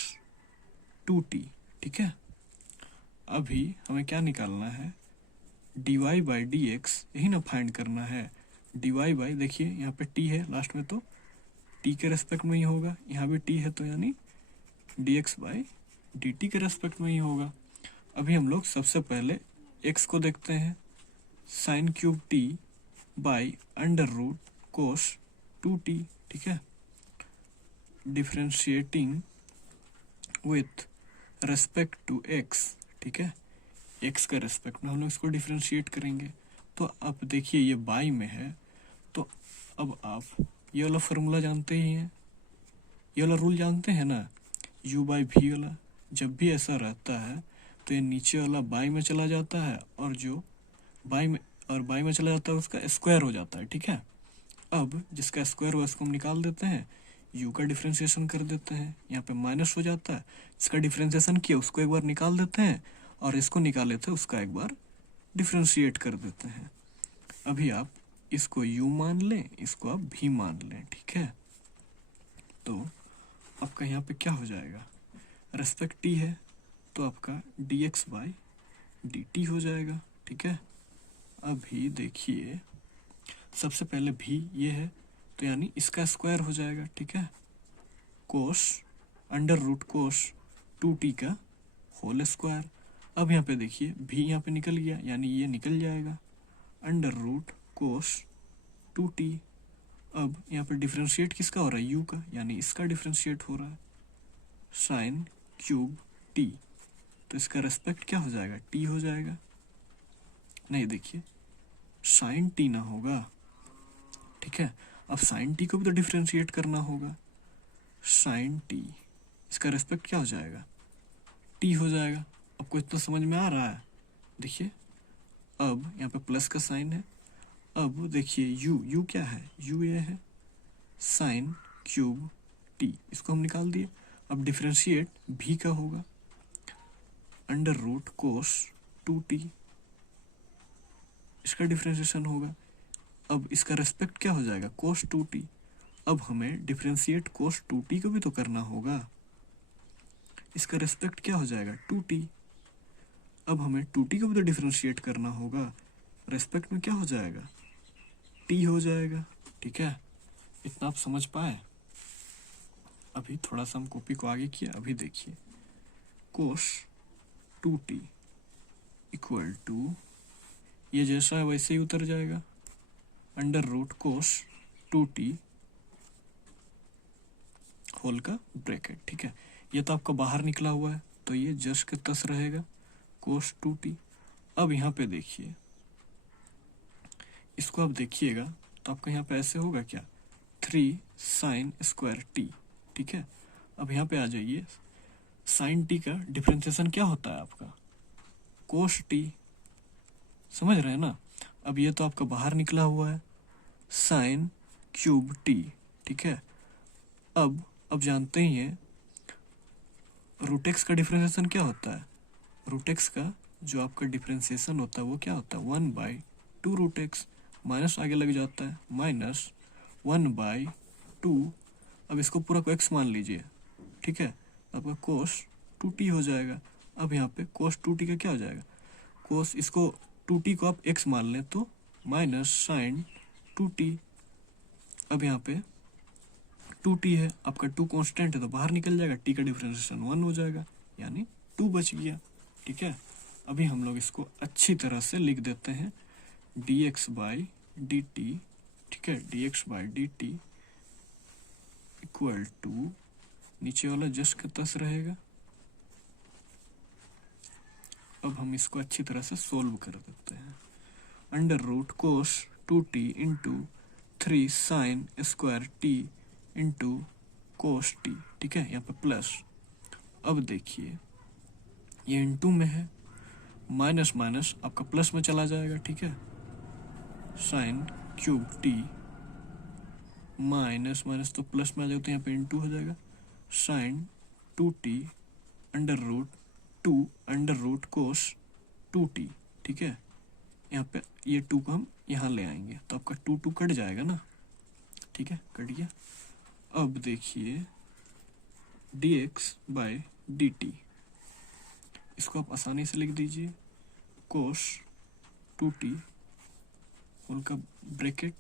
2t, ठीक है। अभी हमें क्या निकालना है, D Y by D X, यही ना फाइंड करना है। डी वाई बाई, देखिए यहाँ पे टी है लास्ट में, तो टी के रेस्पेक्ट में ही होगा, यहाँ भी टी है तो यानी D x by D T के रेस्पेक्ट में ही होगा। अभी हम लोग सबसे पहले एक्स को देखते हैं, sine cube T by under root cos 2t, ठीक है, differentiating with respect to X, ठीक है, एक्स का रेस्पेक्ट में हम लोग इसको डिफ्रेंशिएट करेंगे। तो अब देखिए ये बाई में है, तो अब आप ये वाला फॉर्मूला जानते ही हैं, ये वाला रूल जानते हैं ना, u बाई वी वाला। जब भी ऐसा रहता है तो ये नीचे वाला बाई में चला जाता है और जो बाई में चला जाता है उसका स्क्वायर हो जाता है, ठीक है। अब जिसका स्क्वायर हुआ इसको हम निकाल देते हैं, u का डिफ्रेंशिएशन कर देते हैं, यहाँ पे माइनस हो जाता है, जिसका डिफ्रेंशिएशन किया उसको एक बार निकाल देते हैं और इसको निकाले थे उसका एक बार डिफ्रेंशिएट कर देते हैं। अभी आप इसको u मान लें, इसको आप v मान लें, ठीक है। तो आपका यहाँ पे क्या हो जाएगा, रेस्पेक्ट t है तो आपका dx बाई dt हो जाएगा, ठीक है। अभी देखिए सबसे पहले v ये है तो यानी इसका स्क्वायर हो जाएगा, ठीक है। कोस अंडर रूट कोस 2t का होल स्क्वायर। अब यहाँ पे देखिए v यहाँ पे निकल गया यानी ये निकल जाएगा, अंडर रूट कोस 2t। अब यहाँ पे डिफ्रेंशिएट किसका हो रहा है, u का, यानी इसका डिफ्रेंशिएट हो रहा है साइन क्यूब t। तो इसका रेस्पेक्ट क्या हो जाएगा, t हो जाएगा। नहीं देखिए साइन t ना होगा, ठीक है। अब साइन t को भी तो डिफ्रेंशिएट करना होगा, साइन t, इसका रेस्पेक्ट क्या हो जाएगा, t हो जाएगा। आपको इतना समझ में आ रहा है। देखिए अब यहाँ पे प्लस का साइन है। अब देखिए u क्या है, u ये है साइन क्यूब t, इसको हम निकाल दिए। अब डिफ्रेंशिएट v का होगा अंडर रूट कोस 2t, इसका डिफ्रेंशिएशन होगा। अब इसका रेस्पेक्ट क्या हो जाएगा, कोस 2t। अब हमें डिफ्रेंशिएट कोस 2t को भी तो करना होगा, इसका रेस्पेक्ट क्या हो जाएगा 2t। अब हमें 2t को भी तो डिफ्रेंशिएट करना होगा, रेस्पेक्ट में क्या हो जाएगा, t हो जाएगा, ठीक है। इतना आप समझ पाए। अभी थोड़ा सा हम कॉपी को आगे किया। अभी देखिए कोस 2t इक्वल टू, ये जैसा है वैसे ही उतर जाएगा, under root cos 2t whole का ब्रैकेट, ठीक है। ये तो आपका बाहर निकला हुआ है तो ये जस्ट के तस रहेगा कोस 2t। अब यहाँ पे देखिए इसको आप देखिएगा तो आपका यहाँ पे ऐसे होगा क्या, 3 साइन स्क्वायर t, ठीक है। अब यहाँ पे आ जाइए, साइन t का डिफरेंशिएशन क्या होता है आपका, कोस t, समझ रहे हैं ना। अब ये तो आपका बाहर निकला हुआ है साइन क्यूब t, ठीक है। अब जानते ही हैं रूट एक्स का डिफरेंशिएशन क्या होता है, रूट एक्स का जो आपका डिफरेंशिएशन होता है वो क्या होता है 1/2 रूट एक्स, माइनस आगे लग जाता है माइनस 1/2। अब इसको पूरा को x मान लीजिए, ठीक है। आपका कोस 2t हो जाएगा। अब यहाँ पे कोस 2t का क्या हो जाएगा, कोस इसको 2t को आप x मान लें तो माइनस साइन 2t। अब यहाँ पे 2t है, आपका 2 कांस्टेंट है तो बाहर निकल जाएगा, t का डिफरेंशिएशन 1 हो जाएगा यानी 2 बच गया, ठीक है। अभी हम लोग इसको अच्छी तरह से लिख देते हैं dx बाई dt, ठीक है, dx by dt equal to, नीचे वाला जस्ट का तस रहेगा। अब हम इसको अच्छी तरह से सोल्व कर देते हैं, under root cos 2t into 3 sine square t into cos t, ठीक है, यहाँ पे प्लस। अब देखिए ये इंटू में है, माइनस माइनस आपका प्लस में चला जाएगा, ठीक है। Sine cube t minus minus तो प्लस में आ जाएगा तो यहाँ पे इंटू हो जाएगा sign 2t under root cos 2t, ठीक है। यहाँ पे ये 2 को हम यहाँ ले आएंगे तो आपका 2 कट जाएगा ना, ठीक है, कट गया। अब देखिए dx बाई dt, इसको आप आसानी से लिख दीजिए कोस 2t होल का bracket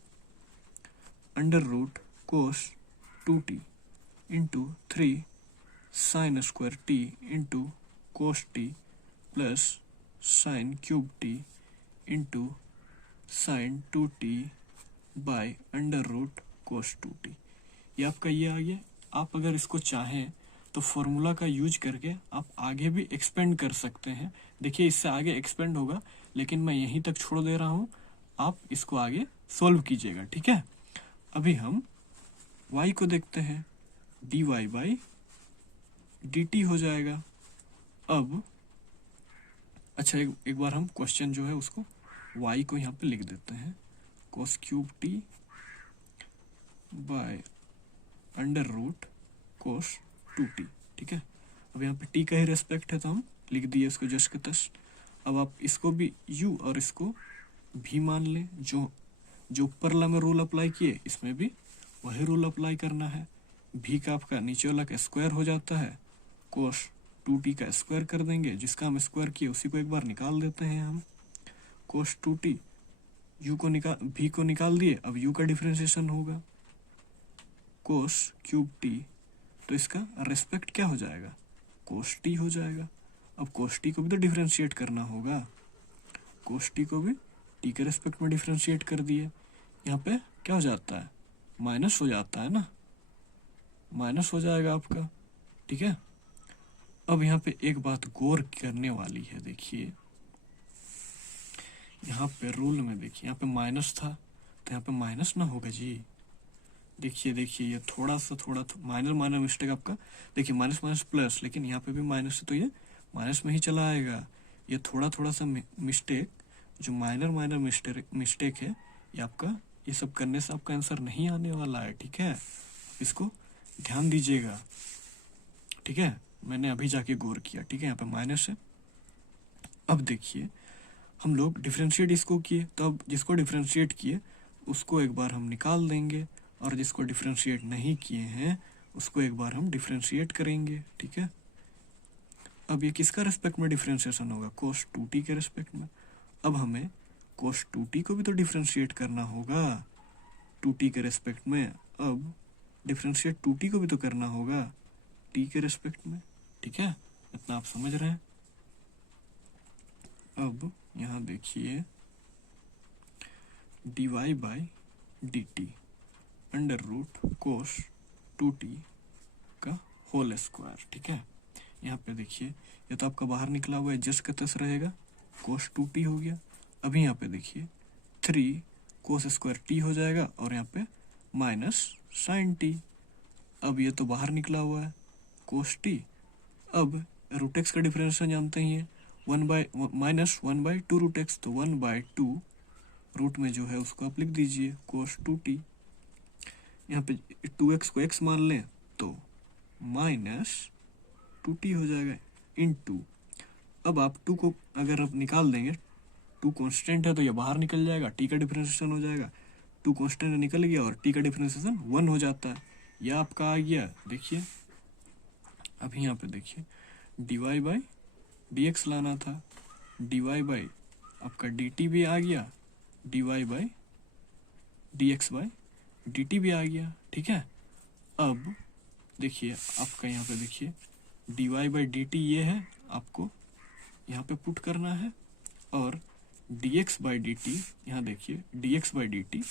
under root cos 2t into 3 sine square t into cos t plus sine cube t into sine 2t by under root cos 2t। ये आपका ये आ गया। आप अगर इसको चाहें तो फॉर्मूला का यूज करके आप आगे भी एक्सपेंड कर सकते हैं। देखिए इससे आगे एक्सपेंड होगा लेकिन मैं यहीं तक छोड़ दे रहा हूँ, आप इसको आगे सोल्व कीजिएगा, ठीक है। अभी हम y को देखते हैं, dy बाई dt हो जाएगा। अब अच्छा एक बार हम क्वेश्चन जो है उसको y को यहाँ पे लिख देते हैं cos cube t by under root cos 2t, ठीक है। अब यहाँ पे t का ही रेस्पेक्ट है तो हम लिख दिए इसको जस्ट के तस। अब आप इसको भी u और इसको v मान लें। जो जो ऊपर वाला में रूल अप्लाई किए इसमें भी वही रूल अप्लाई करना है। v का आपका नीचे वाला का स्क्वायर हो जाता है, कोस 2t का स्क्वायर कर देंगे, जिसका हम स्क्वायर किए उसी को एक बार निकाल देते हैं हम। कोस 2t u को निकाल v को निकाल दिए, अब u का डिफरेंशिएशन होगा कोस क्यूब t, तो इसका रेस्पेक्ट क्या हो जाएगा, कोस t हो जाएगा। अब कोस t को भी तो डिफरेंशिएट करना होगा, कोस t को भी t के रेस्पेक्ट में डिफरेंशिएट कर दिए। यहाँ पे क्या हो जाता है, माइनस हो जाता है ना, माइनस हो जाएगा आपका, ठीक है। अब यहाँ पे एक बात गौर करने वाली है, देखिए यहाँ पे रूल में देखिए यहाँ पे माइनस था तो यहाँ पे माइनस ना होगा जी। देखिए ये थोड़ा माइनर माइनर मिस्टेक आपका, देखिए माइनस माइनस प्लस, लेकिन यहाँ पे भी माइनस है तो ये माइनस में ही चला आएगा। ये थोड़ा सा मिस्टेक, जो माइनर मिस्टेक है, ये आपका ये सब करने से आपका आंसर नहीं आने वाला है, ठीक है। इसको ध्यान दीजिएगा, ठीक है। मैंने अभी जाके गौर किया, ठीक है। यहाँ पे माइनस है। अब देखिए हम लोग डिफरेंशिएट इसको किए, तो अब जिसको डिफरेंशिएट किए उसको एक बार हम निकाल देंगे, और जिसको डिफरेंशिएट नहीं किए हैं उसको एक बार हम डिफरेंशिएट करेंगे, ठीक है। अब ये किसका रेस्पेक्ट में डिफरेंशिएशन होगा, कोस 2t के रेस्पेक्ट में। अब हमें कोस 2t को भी तो डिफरेंशिएट करना होगा 2t के रेस्पेक्ट में। अब डिफरेंशिएट 2t को भी तो करना होगा t के रेस्पेक्ट में, ठीक है। इतना आप समझ रहे हैं। अब यहाँ देखिए dy by dt under root cos 2t का होल स्क्वायर, ठीक है। यहाँ पे देखिए ये तो आपका बाहर निकला हुआ है, जस्ट का तस रहेगा, कोस 2t हो गया। अभी यहाँ पे देखिए 3 कोस स्क्वायर t हो जाएगा, और यहाँ पे माइनस साइन t। अब ये तो बाहर निकला हुआ है कोस t। अब रूट एक्स का डिफरेंशिएशन जानते ही है, माइनस 1/2 रूट एक्स, तो 1/2 रूट में जो है उसको आप लिख दीजिए कोस 2t। यहाँ पे 2x को x मान लें तो माइनस 2t हो जाएगा इनटू। अब आप 2 को अगर आप निकाल देंगे, 2 कांस्टेंट है तो ये बाहर निकल जाएगा, t का डिफरेंशिएशन हो जाएगा, 2 कांस्टेंट निकल गया और t का डिफरेंशिएशन 1 हो जाता है। यह आपका आ गया, देखिए। अभी यहाँ पे देखिए dy बाई dx लाना था, dy बाई आपका dt भी आ गया, dy by dx by dt भी आ गया, ठीक है। अब देखिए आपका यहाँ पे देखिए dy बाई dt ये है, आपको यहाँ पे पुट करना है, और dx बाई dt यहाँ देखिए dx बाई dt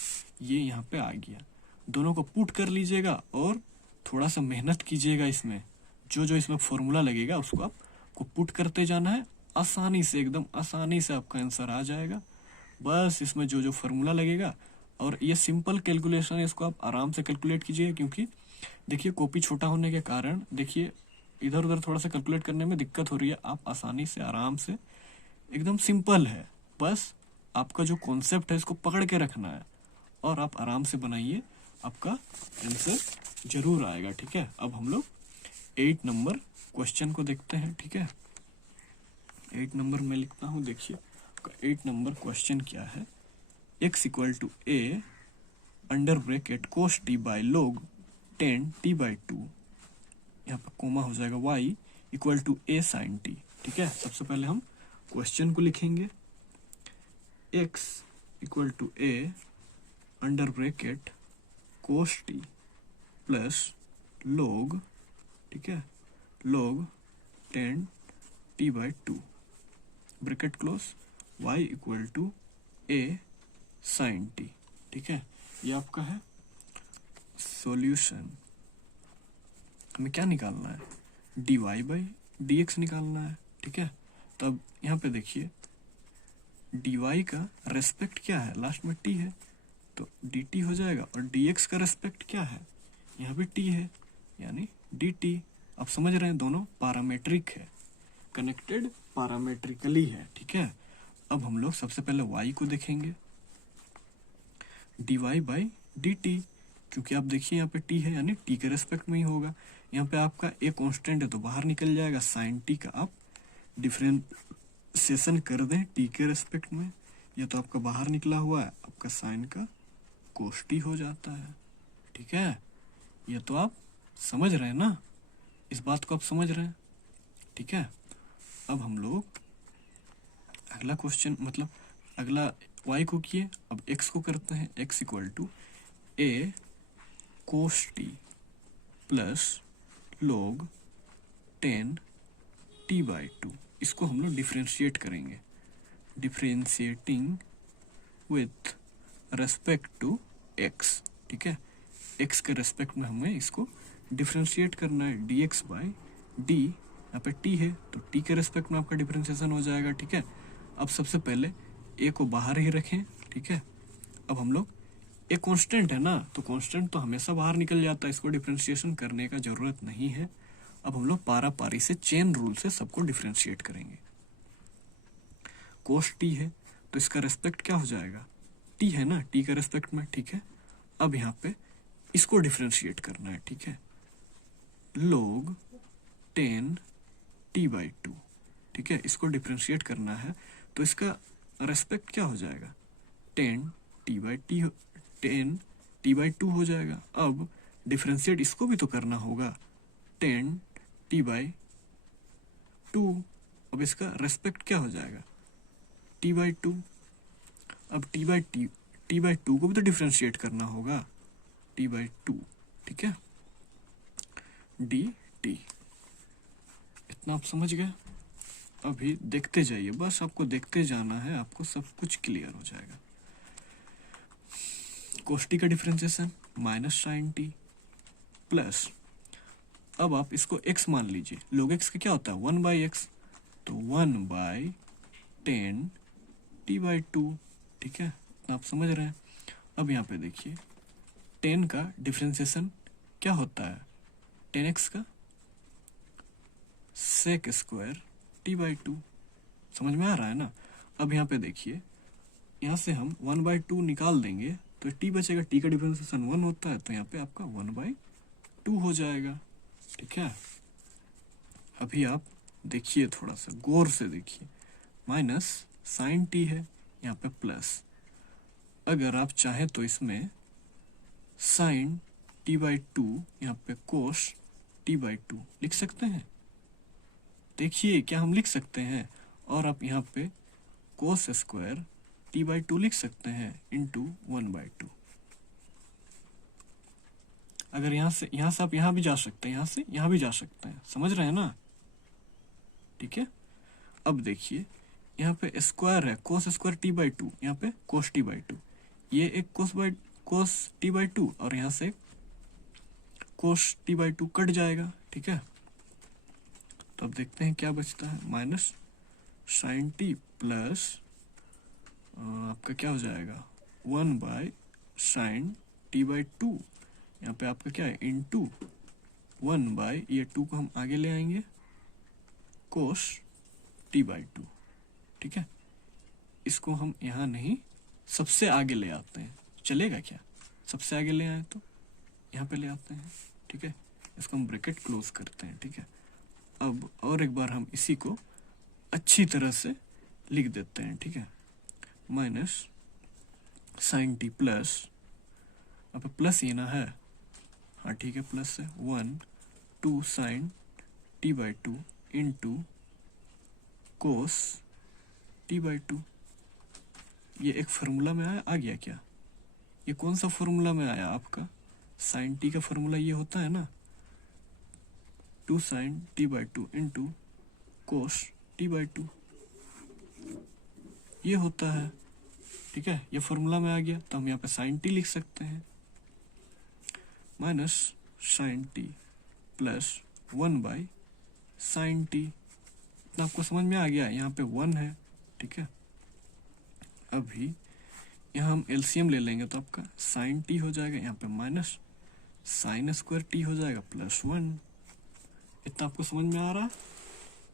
ये यहाँ पे आ गया। दोनों को पुट कर लीजिएगा और थोड़ा सा मेहनत कीजिएगा इसमें, जो इसमें फॉर्मूला लगेगा उसको आपको पुट करते जाना है, आसानी से, एकदम आसानी से आपका आंसर आ जाएगा। बस इसमें जो फॉर्मूला लगेगा, और ये सिंपल कैलकुलेशन है, इसको आप आराम से कैलकुलेट कीजिएगा, क्योंकि देखिए कॉपी छोटा होने के कारण देखिए इधर उधर थोड़ा सा कैलकुलेट करने में दिक्कत हो रही है। आप आसानी से आराम से, एकदम सिंपल है, बस आपका जो कॉन्सेप्ट है इसको पकड़ के रखना है और आप आराम से बनाइए, आपका आंसर जरूर आएगा, ठीक है। अब हम लोग 8 नंबर क्वेश्चन को देखते हैं, ठीक है। 8 नंबर में लिखता हूँ, देखिए 8 नंबर क्वेश्चन क्या है। x equal to a under bracket cos t by log 10 t by 2, यहाँ पर कोमा हो जाएगा, y equal to a sine t, ठीक है। सबसे पहले हम क्वेश्चन को लिखेंगे, x equal to a under bracket cos t plus log, ठीक है, log 10 t by 2 bracket close, y equal to a sine t, ठीक है। ये आपका है सॉल्यूशन। हमें क्या निकालना है, dy बाई dx निकालना है, ठीक है। तब यहाँ पे देखिए dy का रेस्पेक्ट क्या है, लास्ट में t है तो dt हो जाएगा, और dx का रेस्पेक्ट क्या है, यहाँ पे t है यानी dt। आप समझ रहे हैं, दोनों पैरामेट्रिक है, कनेक्टेड पैरामेट्रिकली है, ठीक है। अब हम लोग सबसे पहले y को देखेंगे, dy बाई dt, क्योंकि आप देखिए यहाँ पे t है यानी t के रेस्पेक्ट में ही होगा। यहाँ पे आपका a कांस्टेंट है तो बाहर निकल जाएगा, साइन t का आप डिफरेंशिएशन कर दें टी के रेस्पेक्ट में, ये तो आपका बाहर निकला हुआ है, आपका साइन का कोस टी हो जाता है। ठीक है, ये तो आप समझ रहे हैं ना, इस बात को आप समझ रहे हैं। ठीक है, अब हम लोग अगला क्वेश्चन मतलब अगला y को किए, अब x को करते हैं। x equal to a cos T plus log 10 t/2। इसको हम लोग डिफ्रेंशिएट करेंगे, differentiating with respect to x। ठीक है, x के रेस्पेक्ट में हमें इसको डिफ्रेंशिएट करना है, dx बाई डी, यहाँ पे t है तो t के रेस्पेक्ट में आपका डिफ्रेंशिएशन हो जाएगा। ठीक है, अब सबसे पहले a को बाहर ही रखें। ठीक है, अब हम लोग a कांस्टेंट है ना, तो कांस्टेंट तो हमेशा बाहर निकल जाता है, इसको डिफ्रेंशिएशन करने का जरूरत नहीं है। अब हम लोग पारा पारी से चेन रूल से सबको डिफ्रेंशिएट करेंगे। कोस टी है तो इसका रेस्पेक्ट क्या हो जाएगा, टी है ना, टी का रेस्पेक्ट में। ठीक है, अब यहाँ पे इसको डिफ्रेंशिएट करना है। ठीक है, log 10 t/2। ठीक है, इसको डिफ्रेंशिएट करना है तो इसका रेस्पेक्ट क्या हो जाएगा, 10 t/2 हो जाएगा। अब डिफ्रेंशिएट इसको भी तो करना होगा, 10 t/2। अब इसका रेस्पेक्ट क्या हो जाएगा, t/2। अब t/2 को भी तो डिफ्रेंशिएट करना होगा, t/2। ठीक है, dt। इतना आप समझ गए। अभी देखते जाइए, बस आपको देखते जाना है, आपको सब कुछ क्लियर हो जाएगा। कोस टी का differentiation minus sine T plus, अब आप इसको x मान लीजिए, log x का क्या होता है 1/x, तो 1/10 t/2। ठीक है, आप समझ रहे हैं। अब यहाँ पे देखिए 10 का डिफ्रेंशिएशन क्या होता है, 10x का सेक स्क्वायर t/2। समझ में आ रहा है ना। अब यहाँ पे देखिए, यहाँ से हम 1/2 निकाल देंगे तो t बचेगा, t का डिफरेंशिएशन 1 होता है, तो यहाँ पे आपका 1/2 हो जाएगा। ठीक है, अभी आप देखिए, थोड़ा सा गौर से देखिए, माइनस साइन t है, यहाँ पे प्लस। अगर आप चाहें तो इसमें साइन t/2, यहाँ पे कोस t/2 लिख सकते हैं। देखिए क्या हम लिख सकते हैं, और आप यहाँ पे कोस स्क्वायर t/2 लिख सकते हैं इंटू 1/2। अगर यहाँ से आप यहाँ भी जा सकते हैं, यहाँ से यहाँ भी जा सकते हैं, समझ रहे हैं ना। ठीक है, अब देखिए यहाँ पे स्क्वायर है, कोस स्क्वायर t/2, यहाँ पे कोस t/2, ये एक कोस t/2 और यहाँ से कोस t/2 कट जाएगा। ठीक है, तो अब देखते हैं क्या बचता है, माइनस साइन टी प्लस आपका क्या हो जाएगा 1/sin t/2, यहाँ पे आपका क्या है इंटू 1/, ये 2 को हम आगे ले आएंगे, कोस t/2। ठीक है, इसको हम यहाँ नहीं सबसे आगे ले आते हैं, चलेगा क्या, सबसे आगे ले आए तो यहाँ पे ले आते हैं। ठीक है, इसको हम ब्रैकेट क्लोज करते हैं। ठीक है, अब और एक बार हम इसी को अच्छी तरह से लिख देते हैं। ठीक है, माइनस साइन टी प्लस, अब प्लस ही ना है, हाँ ठीक है प्लस है, 1/2 sign t/2 into cos t/2। ये एक फार्मूला में आ गया क्या, ये कौन सा फार्मूला में आया आपका, साइन टी का फार्मूला ये होता है ना, 2 sign t/2 into cos t/2, ये होता है। ठीक है, ये फार्मूला में आ गया, तो हम यहाँ पे साइन टी लिख सकते हैं, minus sine T plus 1/sin t। इतना आपको समझ में आ गया, यहाँ पे 1 है। ठीक है, अभी यहाँ हम एलसीएम ले लेंगे तो आपका साइन टी हो जाएगा, यहाँ पे माइनस साइन स्क्वायर टी हो जाएगा प्लस 1। इतना आपको समझ में आ रहा है,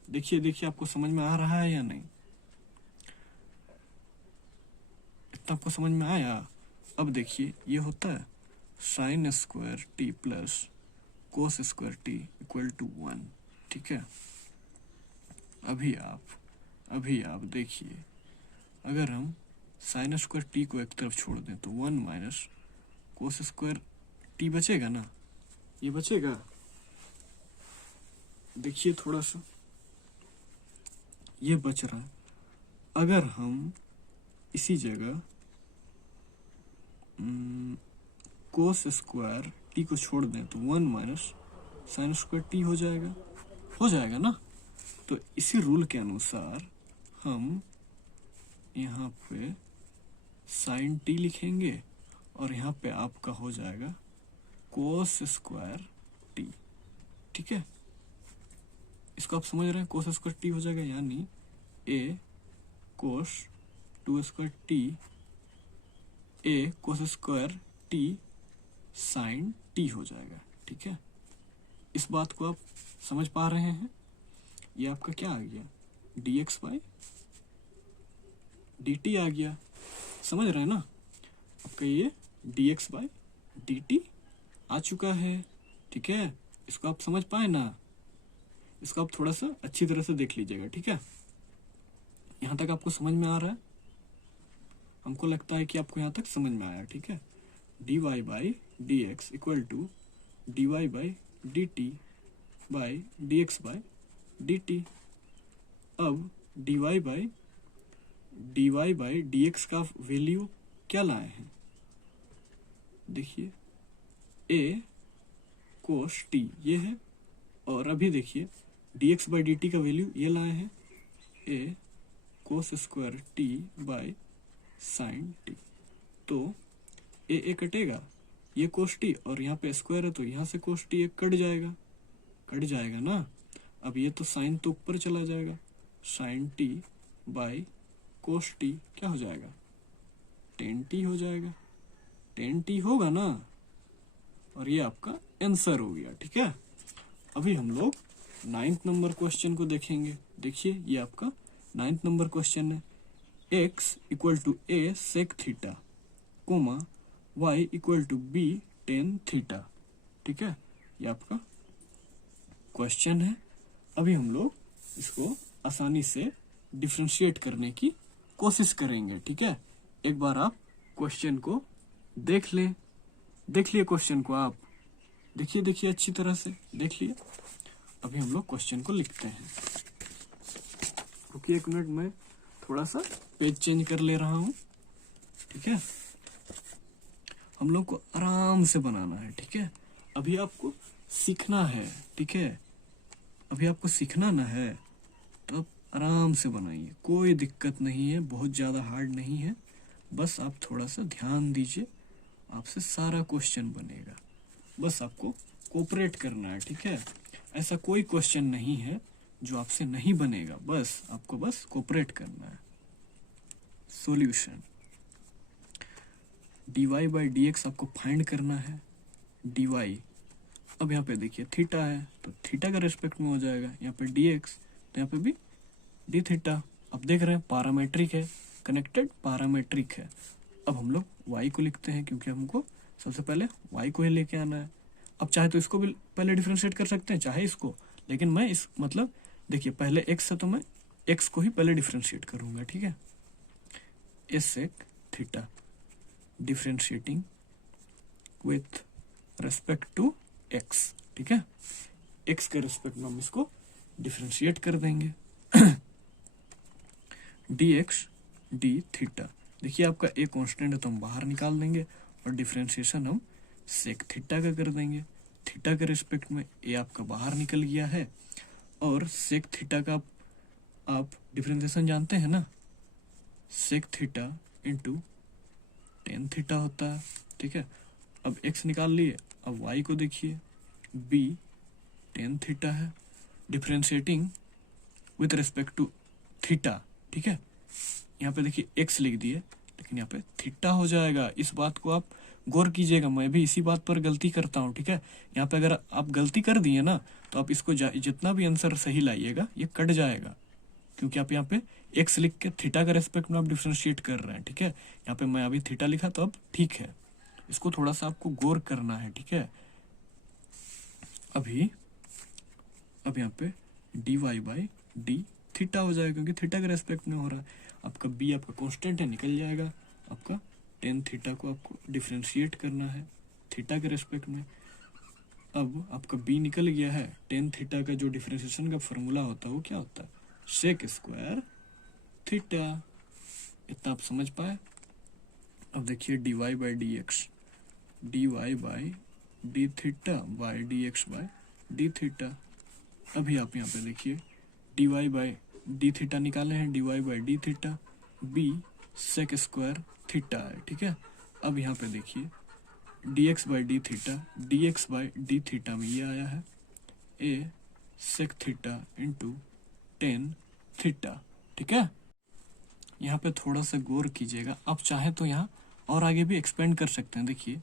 देखिए आपको समझ में आ रहा है या नहीं, इतना आपको समझ में आया। अब देखिए ये होता है sine square T plus cos square T equal to 1। ठीक है, अभी आप देखिए, अगर हम साइन स्क्वायर टी को एक तरफ छोड़ दें तो 1 माइनस कोस स्क्वायर टी बचेगा ना, ये बचेगा। देखिए थोड़ा सा ये बच रहा है। अगर हम इसी जगह कोस स्क्वायर टी को छोड़ दें तो 1 माइनस साइन स्क्वायर टी हो जाएगा ना। तो इसी रूल के अनुसार हम यहाँ पे साइन टी लिखेंगे और यहाँ पे आपका हो जाएगा कोस स्क्वायर टी। ठीक है, इसको आप समझ रहे हैं, कोस स्क्वायर टी हो जाएगा, यानी A cos 2 square T, A cos square T sine T हो जाएगा। ठीक है, इस बात को आप समझ पा रहे हैं। ये आपका क्या आ गया, dx बाई dt आ गया, समझ रहे हैं ना। आपका ये dx बाई dt आ चुका है। ठीक है, इसको आप समझ पाए ना, इसको आप थोड़ा सा अच्छी तरह से देख लीजिएगा। ठीक है, यहाँ तक आपको समझ में आ रहा है, हमको लगता है कि आपको यहाँ तक समझ में आया। ठीक है, dy by dx equal to dy by dt by dx by dt। अब dy बाई dx का वैल्यू क्या लाए हैं, देखिए a कोस t ये है, और अभी देखिए dx बाई dt का वैल्यू ये लाए हैं a cos square t by sine t। तो ए कटेगा, ये कोस टी और यहाँ पे स्क्वायर है तो यहाँ से कोस टी एक कट जाएगा ना। अब ये तो साइन तो ऊपर चला जाएगा, sine T by cos T क्या हो जाएगा, टेन टी हो जाएगा, टेन टी होगा ना, और ये आपका आंसर हो गया। ठीक है, अभी हम लोग 9th नंबर क्वेश्चन को देखेंगे। देखिए ये आपका 9th नंबर क्वेश्चन है, x equal to a sec theta comma y equal to b tan theta. ठीक है, ये आपका क्वेश्चन है। अभी हम लोग इसको आसानी से डिफरेंशिएट करने की कोशिश करेंगे। ठीक है, एक बार आप क्वेश्चन को देख लें, देख लिए क्वेश्चन को, आप देखिए अच्छी तरह से देख लिए। अभी हम लोग क्वेश्चन को लिखते हैं। रुकिए एक मिनट, मैं थोड़ा सा पेज चेंज कर ले रहा हूँ। ठीक है, हम लोग को आराम से बनाना है। ठीक है, अभी आपको सीखना है। ठीक है, अभी आपको सीखना ना है, तो आप आराम से बनाइए, कोई दिक्कत नहीं है, बहुत ज़्यादा हार्ड नहीं है, बस आप थोड़ा सा ध्यान दीजिए, आपसे सारा क्वेश्चन बनेगा, बस आपको कोऑपरेट करना है। ठीक है, ऐसा कोई क्वेश्चन नहीं है जो आपसे नहीं बनेगा, बस आपको बस कोऑपरेट करना है। सॉल्यूशन, dy बाई dx आपको फाइंड करना है, dy अब यहाँ पे देखिए थीटा है तो थीटा का रेस्पेक्ट में हो जाएगा, यहाँ पे dx तो यहाँ पे भी डी थीटा। अब देख रहे हैं पैरामेट्रिक है, कनेक्टेड पैरामेट्रिक है। अब हम लोग y को लिखते हैं क्योंकि हमको सबसे पहले y को ही लेके आना है। अब चाहे तो इसको भी पहले डिफरेंशिएट कर सकते हैं, चाहे इसको, लेकिन मैं इस मतलब देखिए पहले x है तो मैं x को ही पहले डिफरेंशिएट करूंगा। ठीक है, s sec theta differentiating with respect to x। ठीक है, x के रेस्पेक्ट में हम इसको डिफरेंशिएट कर देंगे। dx डी थीटा, देखिए आपका a कांस्टेंट है तो हम बाहर निकाल देंगे और डिफरेंशिएशन हम सेक थीटा का कर देंगे। थीटा के रेस्पेक्ट में a आपका बाहर निकल गया है, और सेक थीटा का आप डिफरेंशिएशन जानते हैं ना, sec theta into tan theta होता है। ठीक है, अब x निकाल लिए, अब y को देखिए, b टेन थीटा है, differentiating with respect to theta. ठीक है, यहाँ पे देखिए x लिख दिए, लेकिन यहाँ पे थीटा हो जाएगा। इस बात को आप गौर कीजिएगा, मैं भी इसी बात पर गलती करता हूँ। ठीक है, यहाँ पे अगर आप गलती कर दिए ना तो आप इसको जितना भी आंसर सही लाइएगा ये कट जाएगा, क्योंकि आप यहाँ पे x लिख के थीटा का रेस्पेक्ट में आप डिफरेंशिएट कर रहे हैं। ठीक है, यहाँ पे मैं अभी थीटा लिखा तो अब ठीक है, इसको थोड़ा सा आपको गौर करना है। ठीक है, अब यहाँ पे dy बाई डी थीटा हो जाएगा, क्योंकि थीटा के रेस्पेक्ट में हो रहा है। आपका बी आपका कांस्टेंट है, निकल जाएगा। आपका टेन थीटा को आपको डिफ्रेंशिएट करना है थीटा के रेस्पेक्ट में। अब आपका बी निकल गया है। टेन थीटा का जो डिफ्रेंशिएशन का फॉर्मूला होता है वो क्या होता है, सेक स्क्वायर थीटा। इतना आप समझ पाए। अब देखिए dy by D x, dy by D theta by D x by D theta. अभी आप यहाँ पे देखिए dy बाई डी थीटा निकाले हैं, dy by D theta, b sec square theta है, ठीक है। अब यहाँ पे देखिए dx by D theta, dx by D theta में ये आया है a sec theta into tan theta, ठीक है। यहाँ पे थोड़ा सा गौर कीजिएगा, आप चाहें तो यहाँ और आगे भी एक्सपेंड कर सकते हैं। देखिए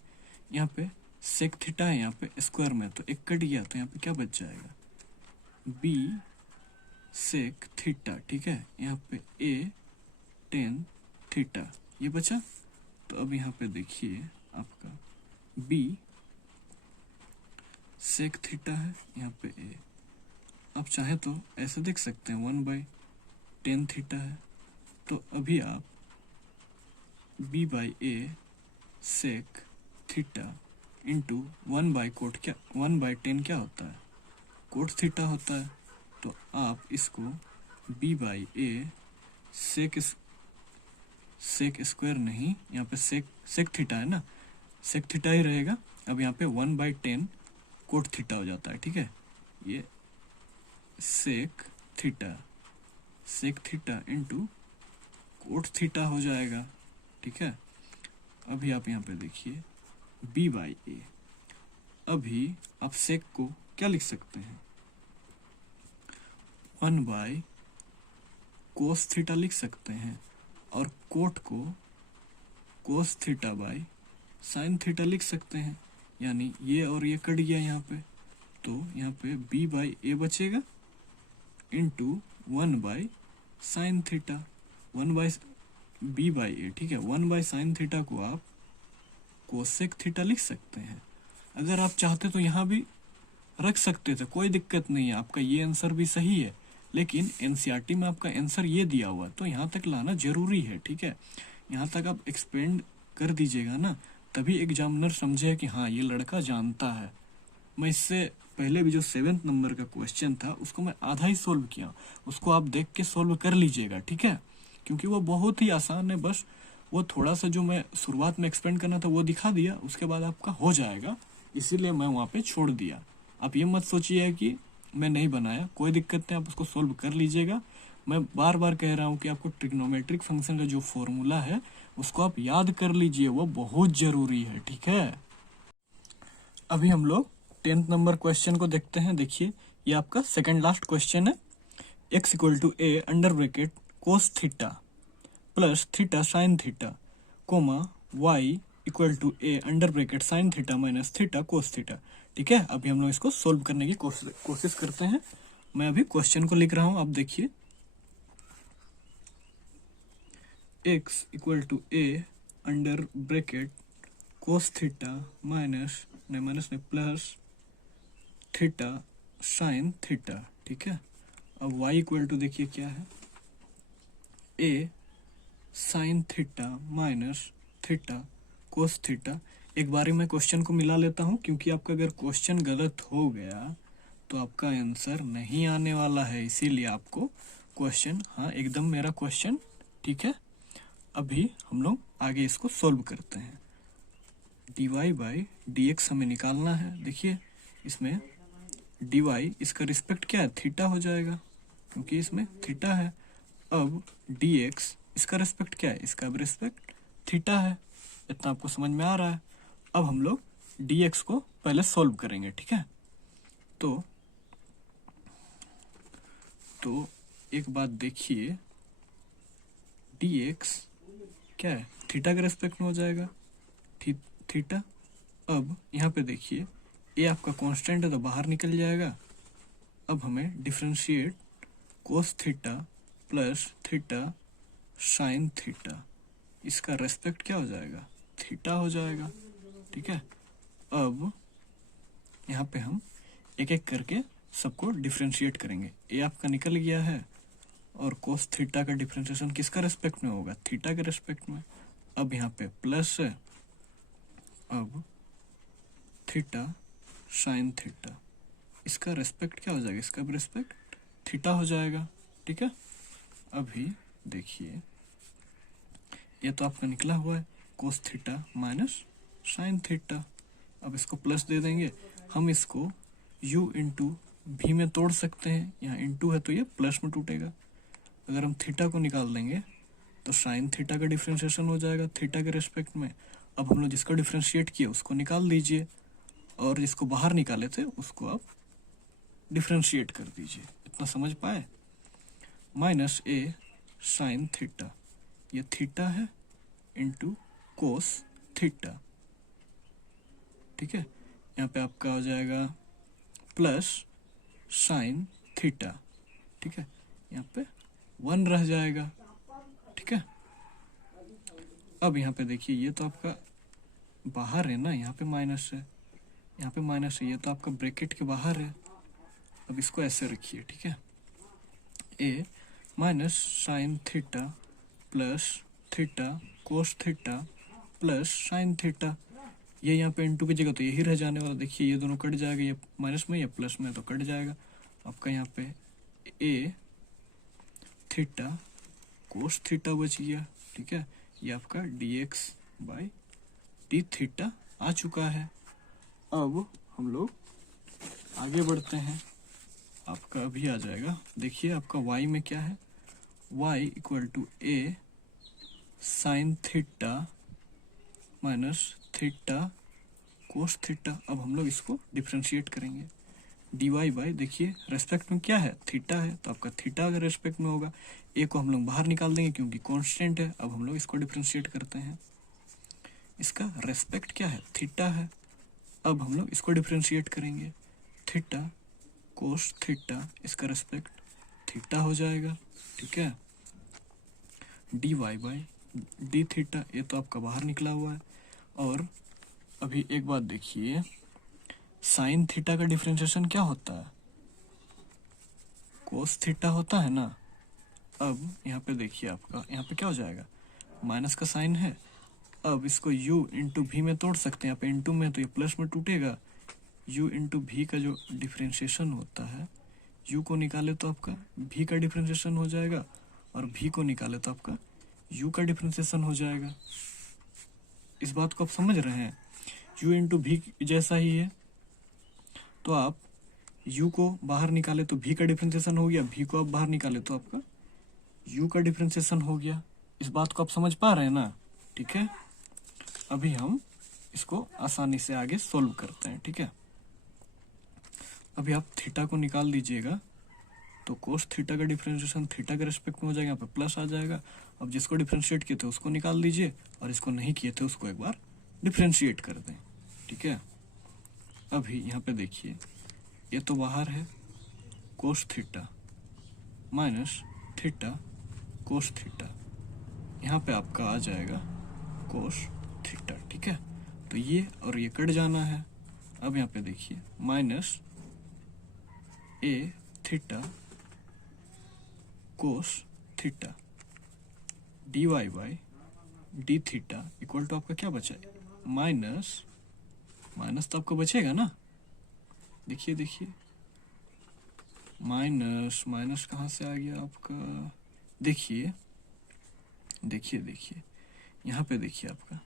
यहाँ पे सेक थीटा है, यहाँ पे स्क्वायर में तो एक कट गया, तो यहाँ पे क्या बच जाएगा, b सेक थीटा, ठीक है। यहाँ पे a टेन थीटा ये बचा। तो अब यहाँ पे देखिए आपका b सेक थीटा है, यहाँ पे a। आप चाहे तो ऐसे देख सकते हैं 1 बाई टेन थीटा है, तो अभी आप b by a sec theta into 1 by cot, क्या 1 बाई टेन क्या होता है, कोट थीटा होता है। तो आप इसको b by a sec square नहीं, यहाँ पे सेक थीटा है ना, सेक थीटा ही रहेगा। अब यहाँ पे 1 बाई टेन कोट थीटा हो जाता है, ठीक है। ये sec theta into cot theta हो जाएगा, ठीक है। अभी आप यहाँ पे देखिए b बाई a। अभी आप सेक को क्या लिख सकते हैं, 1 बाई कोस थीटा लिख सकते हैं, और कोट को cos theta by sine theta लिख सकते हैं। यानी ये और ये कट गया यहाँ पे, तो यहाँ पे b बाई a बचेगा into 1 by sine theta, 1 by b by a, ठीक है। 1 बाई साइन थीटा को आप कोसेक थीटा लिख सकते हैं। अगर आप चाहते तो यहाँ भी रख सकते थे, कोई दिक्कत नहीं है, आपका ये आंसर भी सही है। लेकिन एनसीईआरटी में आपका आंसर ये दिया हुआ है, तो यहाँ तक लाना जरूरी है, ठीक है। यहाँ तक आप एक्सपेंड कर दीजिएगा ना, तभी एग्जामिनर समझे कि हाँ ये लड़का जानता है। मैं इससे पहले भी जो 7th नंबर का क्वेश्चन था उसको मैं आधा ही सोल्व किया, उसको आप देख के सोल्व कर लीजिएगा, ठीक है। क्योंकि वो बहुत ही आसान है, बस वो थोड़ा सा जो मैं शुरुआत में एक्सपेंड करना था वो दिखा दिया, उसके बाद आपका हो जाएगा, इसीलिए मैं वहाँ पे छोड़ दिया। आप ये मत सोचिए कि मैं नहीं बनाया, कोई दिक्कत नहीं, आप उसको सोल्व कर लीजिएगा। मैं बार बार कह रहा हूँ कि आपको ट्रिग्नोमेट्रिक फंक्शन का जो फॉर्मूला है उसको आप याद कर लीजिए, वो बहुत जरूरी है, ठीक है। अभी हम लोग 10th नंबर क्वेश्चन को देखते हैं। देखिए ये आपका सेकंड लास्ट क्वेश्चन है। x equal to a under bracket cos theta plus theta sine theta comma y equal to a under bracket sine theta minus theta cos theta, ठीक है। अभी हम लोग इसको सोल्व करने की कोशिश करते हैं। मैं अभी क्वेश्चन को लिख रहा हूं, आप देखिए x equal to a under bracket cos theta minus plus theta sine theta, ठीक है। अब y इक्वल टू देखिए क्या है, a sign theta minus theta cos theta. एक बार मैं क्वेश्चन को मिला लेता हूं, क्योंकि आपका अगर क्वेश्चन गलत हो गया तो आपका आंसर नहीं आने वाला है, इसीलिए आपको क्वेश्चन, हाँ एकदम मेरा क्वेश्चन, ठीक है। अभी हम लोग आगे इसको सोल्व करते हैं। dy बाई डी एक्स हमें निकालना है। देखिए इसमें dy इसका रिस्पेक्ट क्या है, थीटा हो जाएगा, क्योंकि इसमें थीटा है। अब dx इसका रिस्पेक्ट क्या है, इसका भी रिस्पेक्ट थीटा है। इतना आपको समझ में आ रहा है। अब हम लोग dx को पहले सोल्व करेंगे, ठीक है। तो एक बात देखिए, dx क्या है, थीटा के रेस्पेक्ट में हो जाएगा, थीटा। अब यहाँ पे देखिए a आपका कांस्टेंट है तो बाहर निकल जाएगा। अब हमें डिफरेंशिएट कोस theta plus theta sine theta, इसका रेस्पेक्ट क्या हो जाएगा, थीटा हो जाएगा, ठीक है। अब यहाँ पे हम एक एक करके सबको डिफरेंशिएट करेंगे। ए आपका निकल गया है, और कोस थीटा का डिफरेंशिएशन किसका रेस्पेक्ट में होगा, थीटा के रेस्पेक्ट में। अब यहाँ पे प्लस है, अब थीटा साइन थीटा, इसका रेस्पेक्ट क्या हो जाएगा, इसका भी रेस्पेक्ट थीटा हो जाएगा, ठीक है। अभी देखिए ये तो आपका निकला हुआ है कोस थीटा माइनस साइन थीटा। अब इसको प्लस दे देंगे, हम इसको u इंटू भी में तोड़ सकते हैं, यहाँ इंटू है तो ये प्लस में टूटेगा। अगर हम थीटा को निकाल देंगे तो साइन थीटा का डिफ्रेंशिएशन हो जाएगा थीटा के रेस्पेक्ट में। अब हम लोग जिसको डिफ्रेंशिएट किए उसको निकाल दीजिए, और जिसको बाहर निकाले थे उसको आप डिफ्रेंशिएट कर दीजिए। इतना समझ पाए। माइनस ए साइन थीटा, ये थीटा है, इंटू कोस थीटा, ठीक है। यहाँ पे आपका हो जाएगा प्लस साइन थीटा, ठीक है। यहाँ पे 1 रह जाएगा, ठीक है। अब यहाँ पे देखिए ये तो आपका बाहर है ना, यहाँ पे माइनस है, यहाँ पे माइनस है, ये तो आपका ब्रैकेट के बाहर है। अब इसको ऐसे रखिए, ठीक है। A minus sine theta plus theta cos theta plus sine theta, ये यहाँ पे इंटू की जगह तो यही रह जाने वाला। देखिए ये दोनों कट जाएगा, ये माइनस में या प्लस में तो कट जाएगा। आपका यहाँ पे ए थीटा कोस थीटा बच गया, ठीक है। ये आपका dx बाई डी थीटा आ चुका है। अब हम लोग आगे बढ़ते हैं, आपका अभी आ जाएगा, देखिए आपका y में क्या है, y equal to a sine theta minus theta cos theta. अब हम लोग इसको डिफ्रेंशिएट करेंगे, dy बाई, देखिए रेस्पेक्ट में क्या है, थीटा है, तो आपका थीटा अगर रेस्पेक्ट में होगा, ए को हम लोग बाहर निकाल देंगे क्योंकि कांस्टेंट है। अब हम लोग इसको डिफ्रेंशिएट करते हैं, इसका रेस्पेक्ट क्या है, थीटा है। अब हम लोग इसको डिफ्रेंशिएट करेंगे, थीटा कोस थीटा, इसका रेस्पेक्ट थीटा हो जाएगा, ठीक है। dy बाई डी थीटा, ये तो आपका बाहर निकला हुआ है। और अभी एक बात देखिए, साइन थीटा का डिफरेंशिएशन क्या होता है, कोस थीटा होता है ना। अब यहाँ पे देखिए आपका यहाँ पे क्या हो जाएगा, माइनस का साइन है। अब इसको u इंटू भी में तोड़ सकते हैं, यहाँ पे इंटू में तो ये प्लस में टूटेगा। u इंटू भी का जो डिफरेंशिएशन होता है, u को निकाले तो आपका भी का डिफरेंशिएशन हो जाएगा, और भी को निकाले तो आपका u का डिफरेंशिएशन हो जाएगा। इस बात को आप समझ रहे हैं, u इंटू भी जैसा ही है, तो आप u को बाहर निकाले तो v का डिफरेंशिएशन हो गया, v को आप बाहर निकाले तो आपका u का डिफरेंशिएशन हो गया। इस बात को आप समझ पा रहे हैं ना, ठीक है। अभी हम इसको आसानी से आगे सोल्व करते हैं, ठीक है। अभी आप थीटा को निकाल दीजिएगा तो कोस थीटा का डिफरेंशिएशन थीटा के रेस्पेक्ट में हो जाएगा, यहाँ पे प्लस आ जाएगा। अब जिसको डिफरेंशिएट किए थे उसको निकाल दीजिए, और इसको नहीं किए थे उसको एक बार डिफरेंशिएट कर दें, ठीक है। अभी यहाँ पे देखिए ये तो बाहर है, कोस theta minus theta cos theta, यहाँ पे आपका आ जाएगा कोस थीटा, ठीक है। तो ये और ये कट जाना है। अब यहाँ पे देखिए minus a theta cos theta dy by D theta equal to आपका क्या बचा है, माइनस माइनस तो आपको बचेगा ना, देखिए देखिए माइनस माइनस कहाँ से आ गया आपका, देखिए देखिए देखिए यहाँ पे देखिए आपका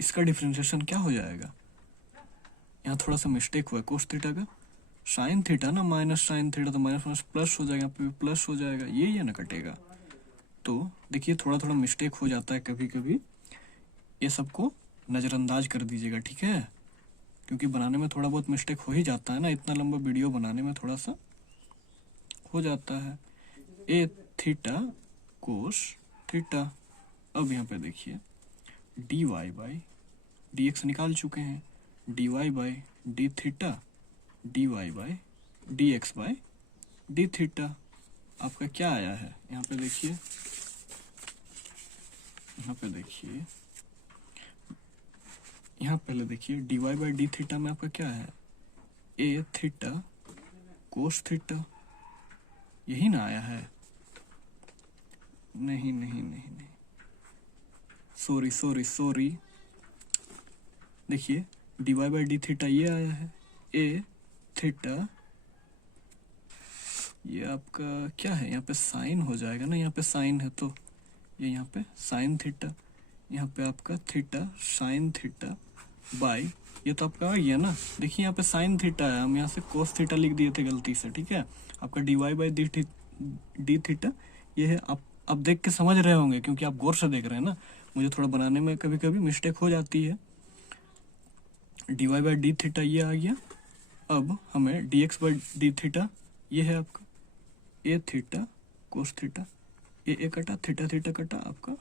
इसका डिफरेंशिएशन क्या हो जाएगा, यहाँ थोड़ा सा मिस्टेक हुआ है, कोस थीटा का साइन थीटा ना, माइनस साइन थीटा, तो माइनस माइनस प्लस हो जाएगा, यहाँ पे प्लस हो जाएगा, ये ना कटेगा। तो देखिए थोड़ा थोड़ा मिस्टेक हो जाता है कभी कभी, ये सबको नज़रअंदाज कर दीजिएगा, ठीक है। क्योंकि बनाने में थोड़ा बहुत मिस्टेक हो ही जाता है ना, इतना लंबा वीडियो बनाने में थोड़ा सा हो जाता है। ए थीटा कोस थीटा, अब यहाँ पे देखिए D Y by D x निकाल चुके हैं, D Y by D theta d Y by D x by D theta, आपका क्या आया है, यहाँ पे देखिए, यहाँ पे देखिए, यहाँ पहले देखिए D Y by D theta में आपका क्या है, ए थीटा कोस थीटा यही ना आया है? नहीं नहीं नहीं नहीं, सॉरी सॉरी सॉरी, देखिए dy बाई डी थीटा ये आया है, ए थीटा, ये आपका क्या है, यहाँ पे साइन हो जाएगा ना, यहाँ पे साइन है तो ये यहाँ पे साइन थीटा, यहाँ पे आपका थीटा साइन थीटा बाई, ये तो आपका आ गया ना। देखिए यहाँ पे साइन थीटा है, हम यहाँ से कोस थीटा लिख दिए थे गलती से, ठीक है। आपका dy बाई डी थीटा ये है। आप देख के समझ रहे होंगे क्योंकि आप गौर से देख रहे हैं ना, मुझे थोड़ा बनाने में कभी कभी मिस्टेक हो जाती है। dy बाई डी थीटा ये आ गया। अब हमें dx बाई डी थीटा ये है आपका ए थीटा कोस थीटा, ए कटा थीटा थीटा कटा, आपका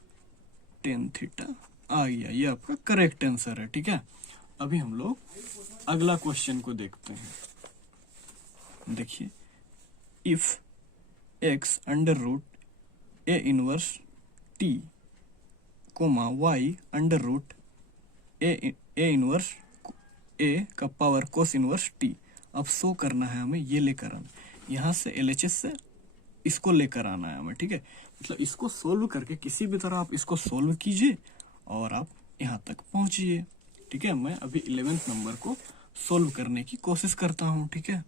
टेन थीटा आ गया। ये आपका करेक्ट आंसर है, ठीक है। अभी हम लोग अगला क्वेश्चन को देखते हैं। देखिए, if x under root A inverse T comma Y under root A inverse A का पावर कोस इनवर्स टी, अब शो करना है हमें, ये लेकर आना, यहाँ से LHS से इसको लेकर आना है हमें, ठीक है। मतलब इसको सोल्व करके किसी भी तरह आप इसको सोल्व कीजिए और आप यहाँ तक पहुंचिए, ठीक है। मैं अभी 11th नंबर को सोल्व करने की कोशिश करता हूँ, ठीक है।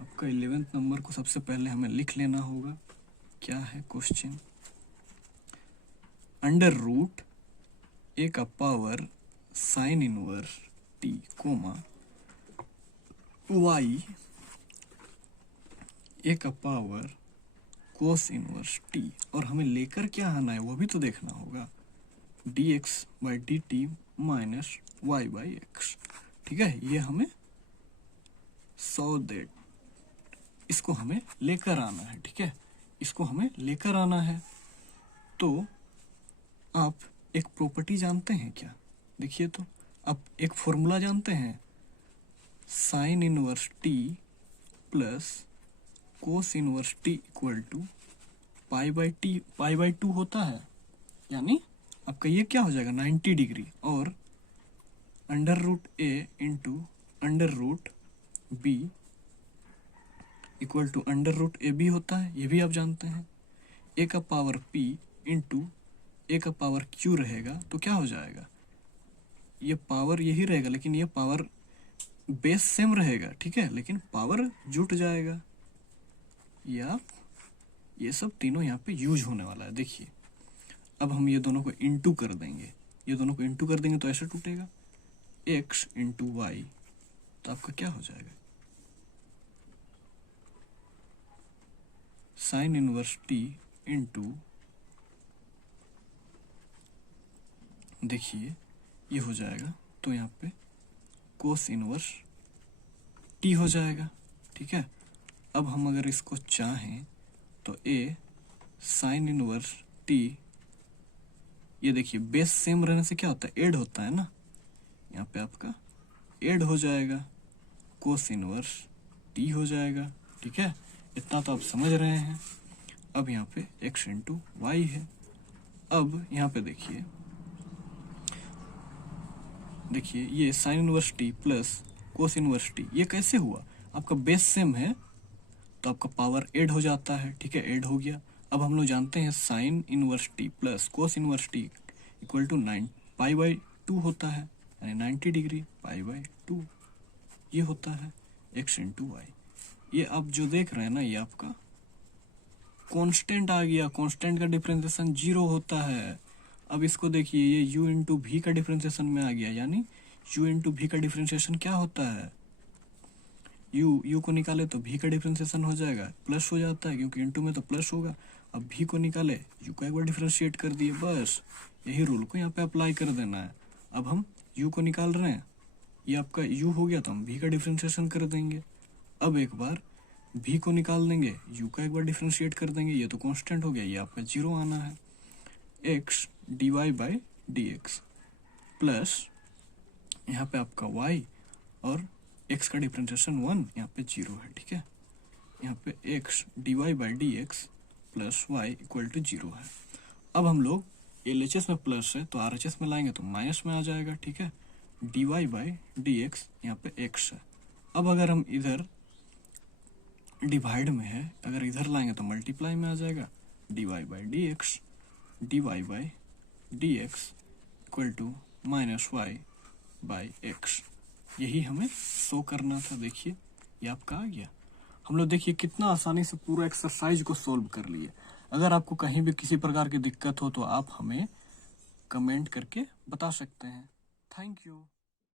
आपका 11th नंबर को सबसे पहले हमें लिख लेना होगा। क्या है क्वेश्चन? अंडर रूट ए का power sine inverse T comma Y A का पावर कोस इनवर्स टी, और हमें लेकर क्या आना है वो भी तो देखना होगा, dx by D t minus y by x, ठीक है। ये हमें दैट इसको हमें लेकर आना है, ठीक है। इसको हमें लेकर आना है। तो आप एक प्रॉपर्टी जानते हैं क्या? देखिए तो आप एक फॉर्मूला जानते हैं, sine inverse t plus cos inverse t equal to pi by two होता है, यानी आपका ये क्या हो जाएगा 90 डिग्री, और under root a into under root b equal to under root a b होता है, ये भी आप जानते हैं। ए का पावर पी इंटू ए का पावर क्यू रहेगा, तो क्या हो जाएगा, ये पावर यही रहेगा लेकिन ये पावर बेस सेम रहेगा, ठीक है, लेकिन पावर जुट जाएगा। ये सब तीनों यहाँ पे यूज होने वाला है। देखिए अब हम ये दोनों को इंटू कर देंगे, ये दोनों को इंटू कर देंगे तो ऐसे टूटेगा, x इंटू वाई, तो आपका क्या हो जाएगा, साइन इनवर्स टी इंटू, देखिए ये हो जाएगा, तो यहाँ पे कोस इनवर्स टी हो जाएगा, ठीक है। अब हम अगर इसको चाहें तो ए साइन इनवर्स टी, ये देखिए बेस सेम रहने से क्या होता है, ऐड होता है ना, यहाँ पे आपका ऐड हो जाएगा, कोस इनवर्स टी हो जाएगा, ठीक है। इतना तो आप समझ रहे हैं। अब यहाँ पे x इंटू वाई है। अब यहाँ पे देखिए ये sign inverse t plus cos inverse T, ये कैसे हुआ, आपका बेस सेम है तो आपका पावर ऐड हो जाता है, ठीक है, ऐड हो गया। अब हम लोग जानते हैं sine inverse t plus cos inverse t equal to 9 pi by 2 होता है, यानी 90 डिग्री पाई बाई 2 ये होता है x इंटू वाई। ये आप जो देख रहे हैं ना, ये आपका कांस्टेंट आ गया, कांस्टेंट का डिफरेंशिएशन 0 होता है। अब इसको देखिए, ये u इंटू भी का डिफरेंशिएशन में आ गया, यानी u इंटू भी का डिफरेंशिएशन क्या होता है, u को निकाले तो v का डिफरेंशिएशन हो जाएगा, प्लस हो जाता है क्योंकि इंटू में तो प्लस होगा। अब v को निकाले, u को एक बार डिफरेंशिएट कर दिए, बस यही रूल को यहाँ पे अप्लाई कर देना है। अब हम u को निकाल रहे हैं, ये आपका u हो गया तो हम v का डिफरेंशिएशन कर देंगे। अब एक बार v को निकाल देंगे, u का एक बार डिफरेंशिएट कर देंगे, ये तो कांस्टेंट हो गया, ये आपका 0 आना है। x dy by dx plus यहाँ पे आपका y और x का डिफरेंशिएशन 1, यहाँ पे 0 है, ठीक है। यहाँ पे x dy by dx plus y equal to 0 है। अब हम लोग LHS में प्लस है तो RHS में लाएंगे तो माइनस में आ जाएगा, ठीक है। dy बाई dx यहाँ पे x है। अब अगर हम इधर डिवाइड में है, अगर इधर लाएंगे तो मल्टीप्लाई में आ जाएगा, dy by D x, dy by D x equal to minus y by x. यही हमें शो करना था। देखिए ये आपका आ गया। हम लोग देखिए कितना आसानी से पूरा एक्सरसाइज को सोल्व कर लिए। अगर आपको कहीं भी किसी प्रकार की दिक्कत हो तो आप हमें कमेंट करके बता सकते हैं। Thank you.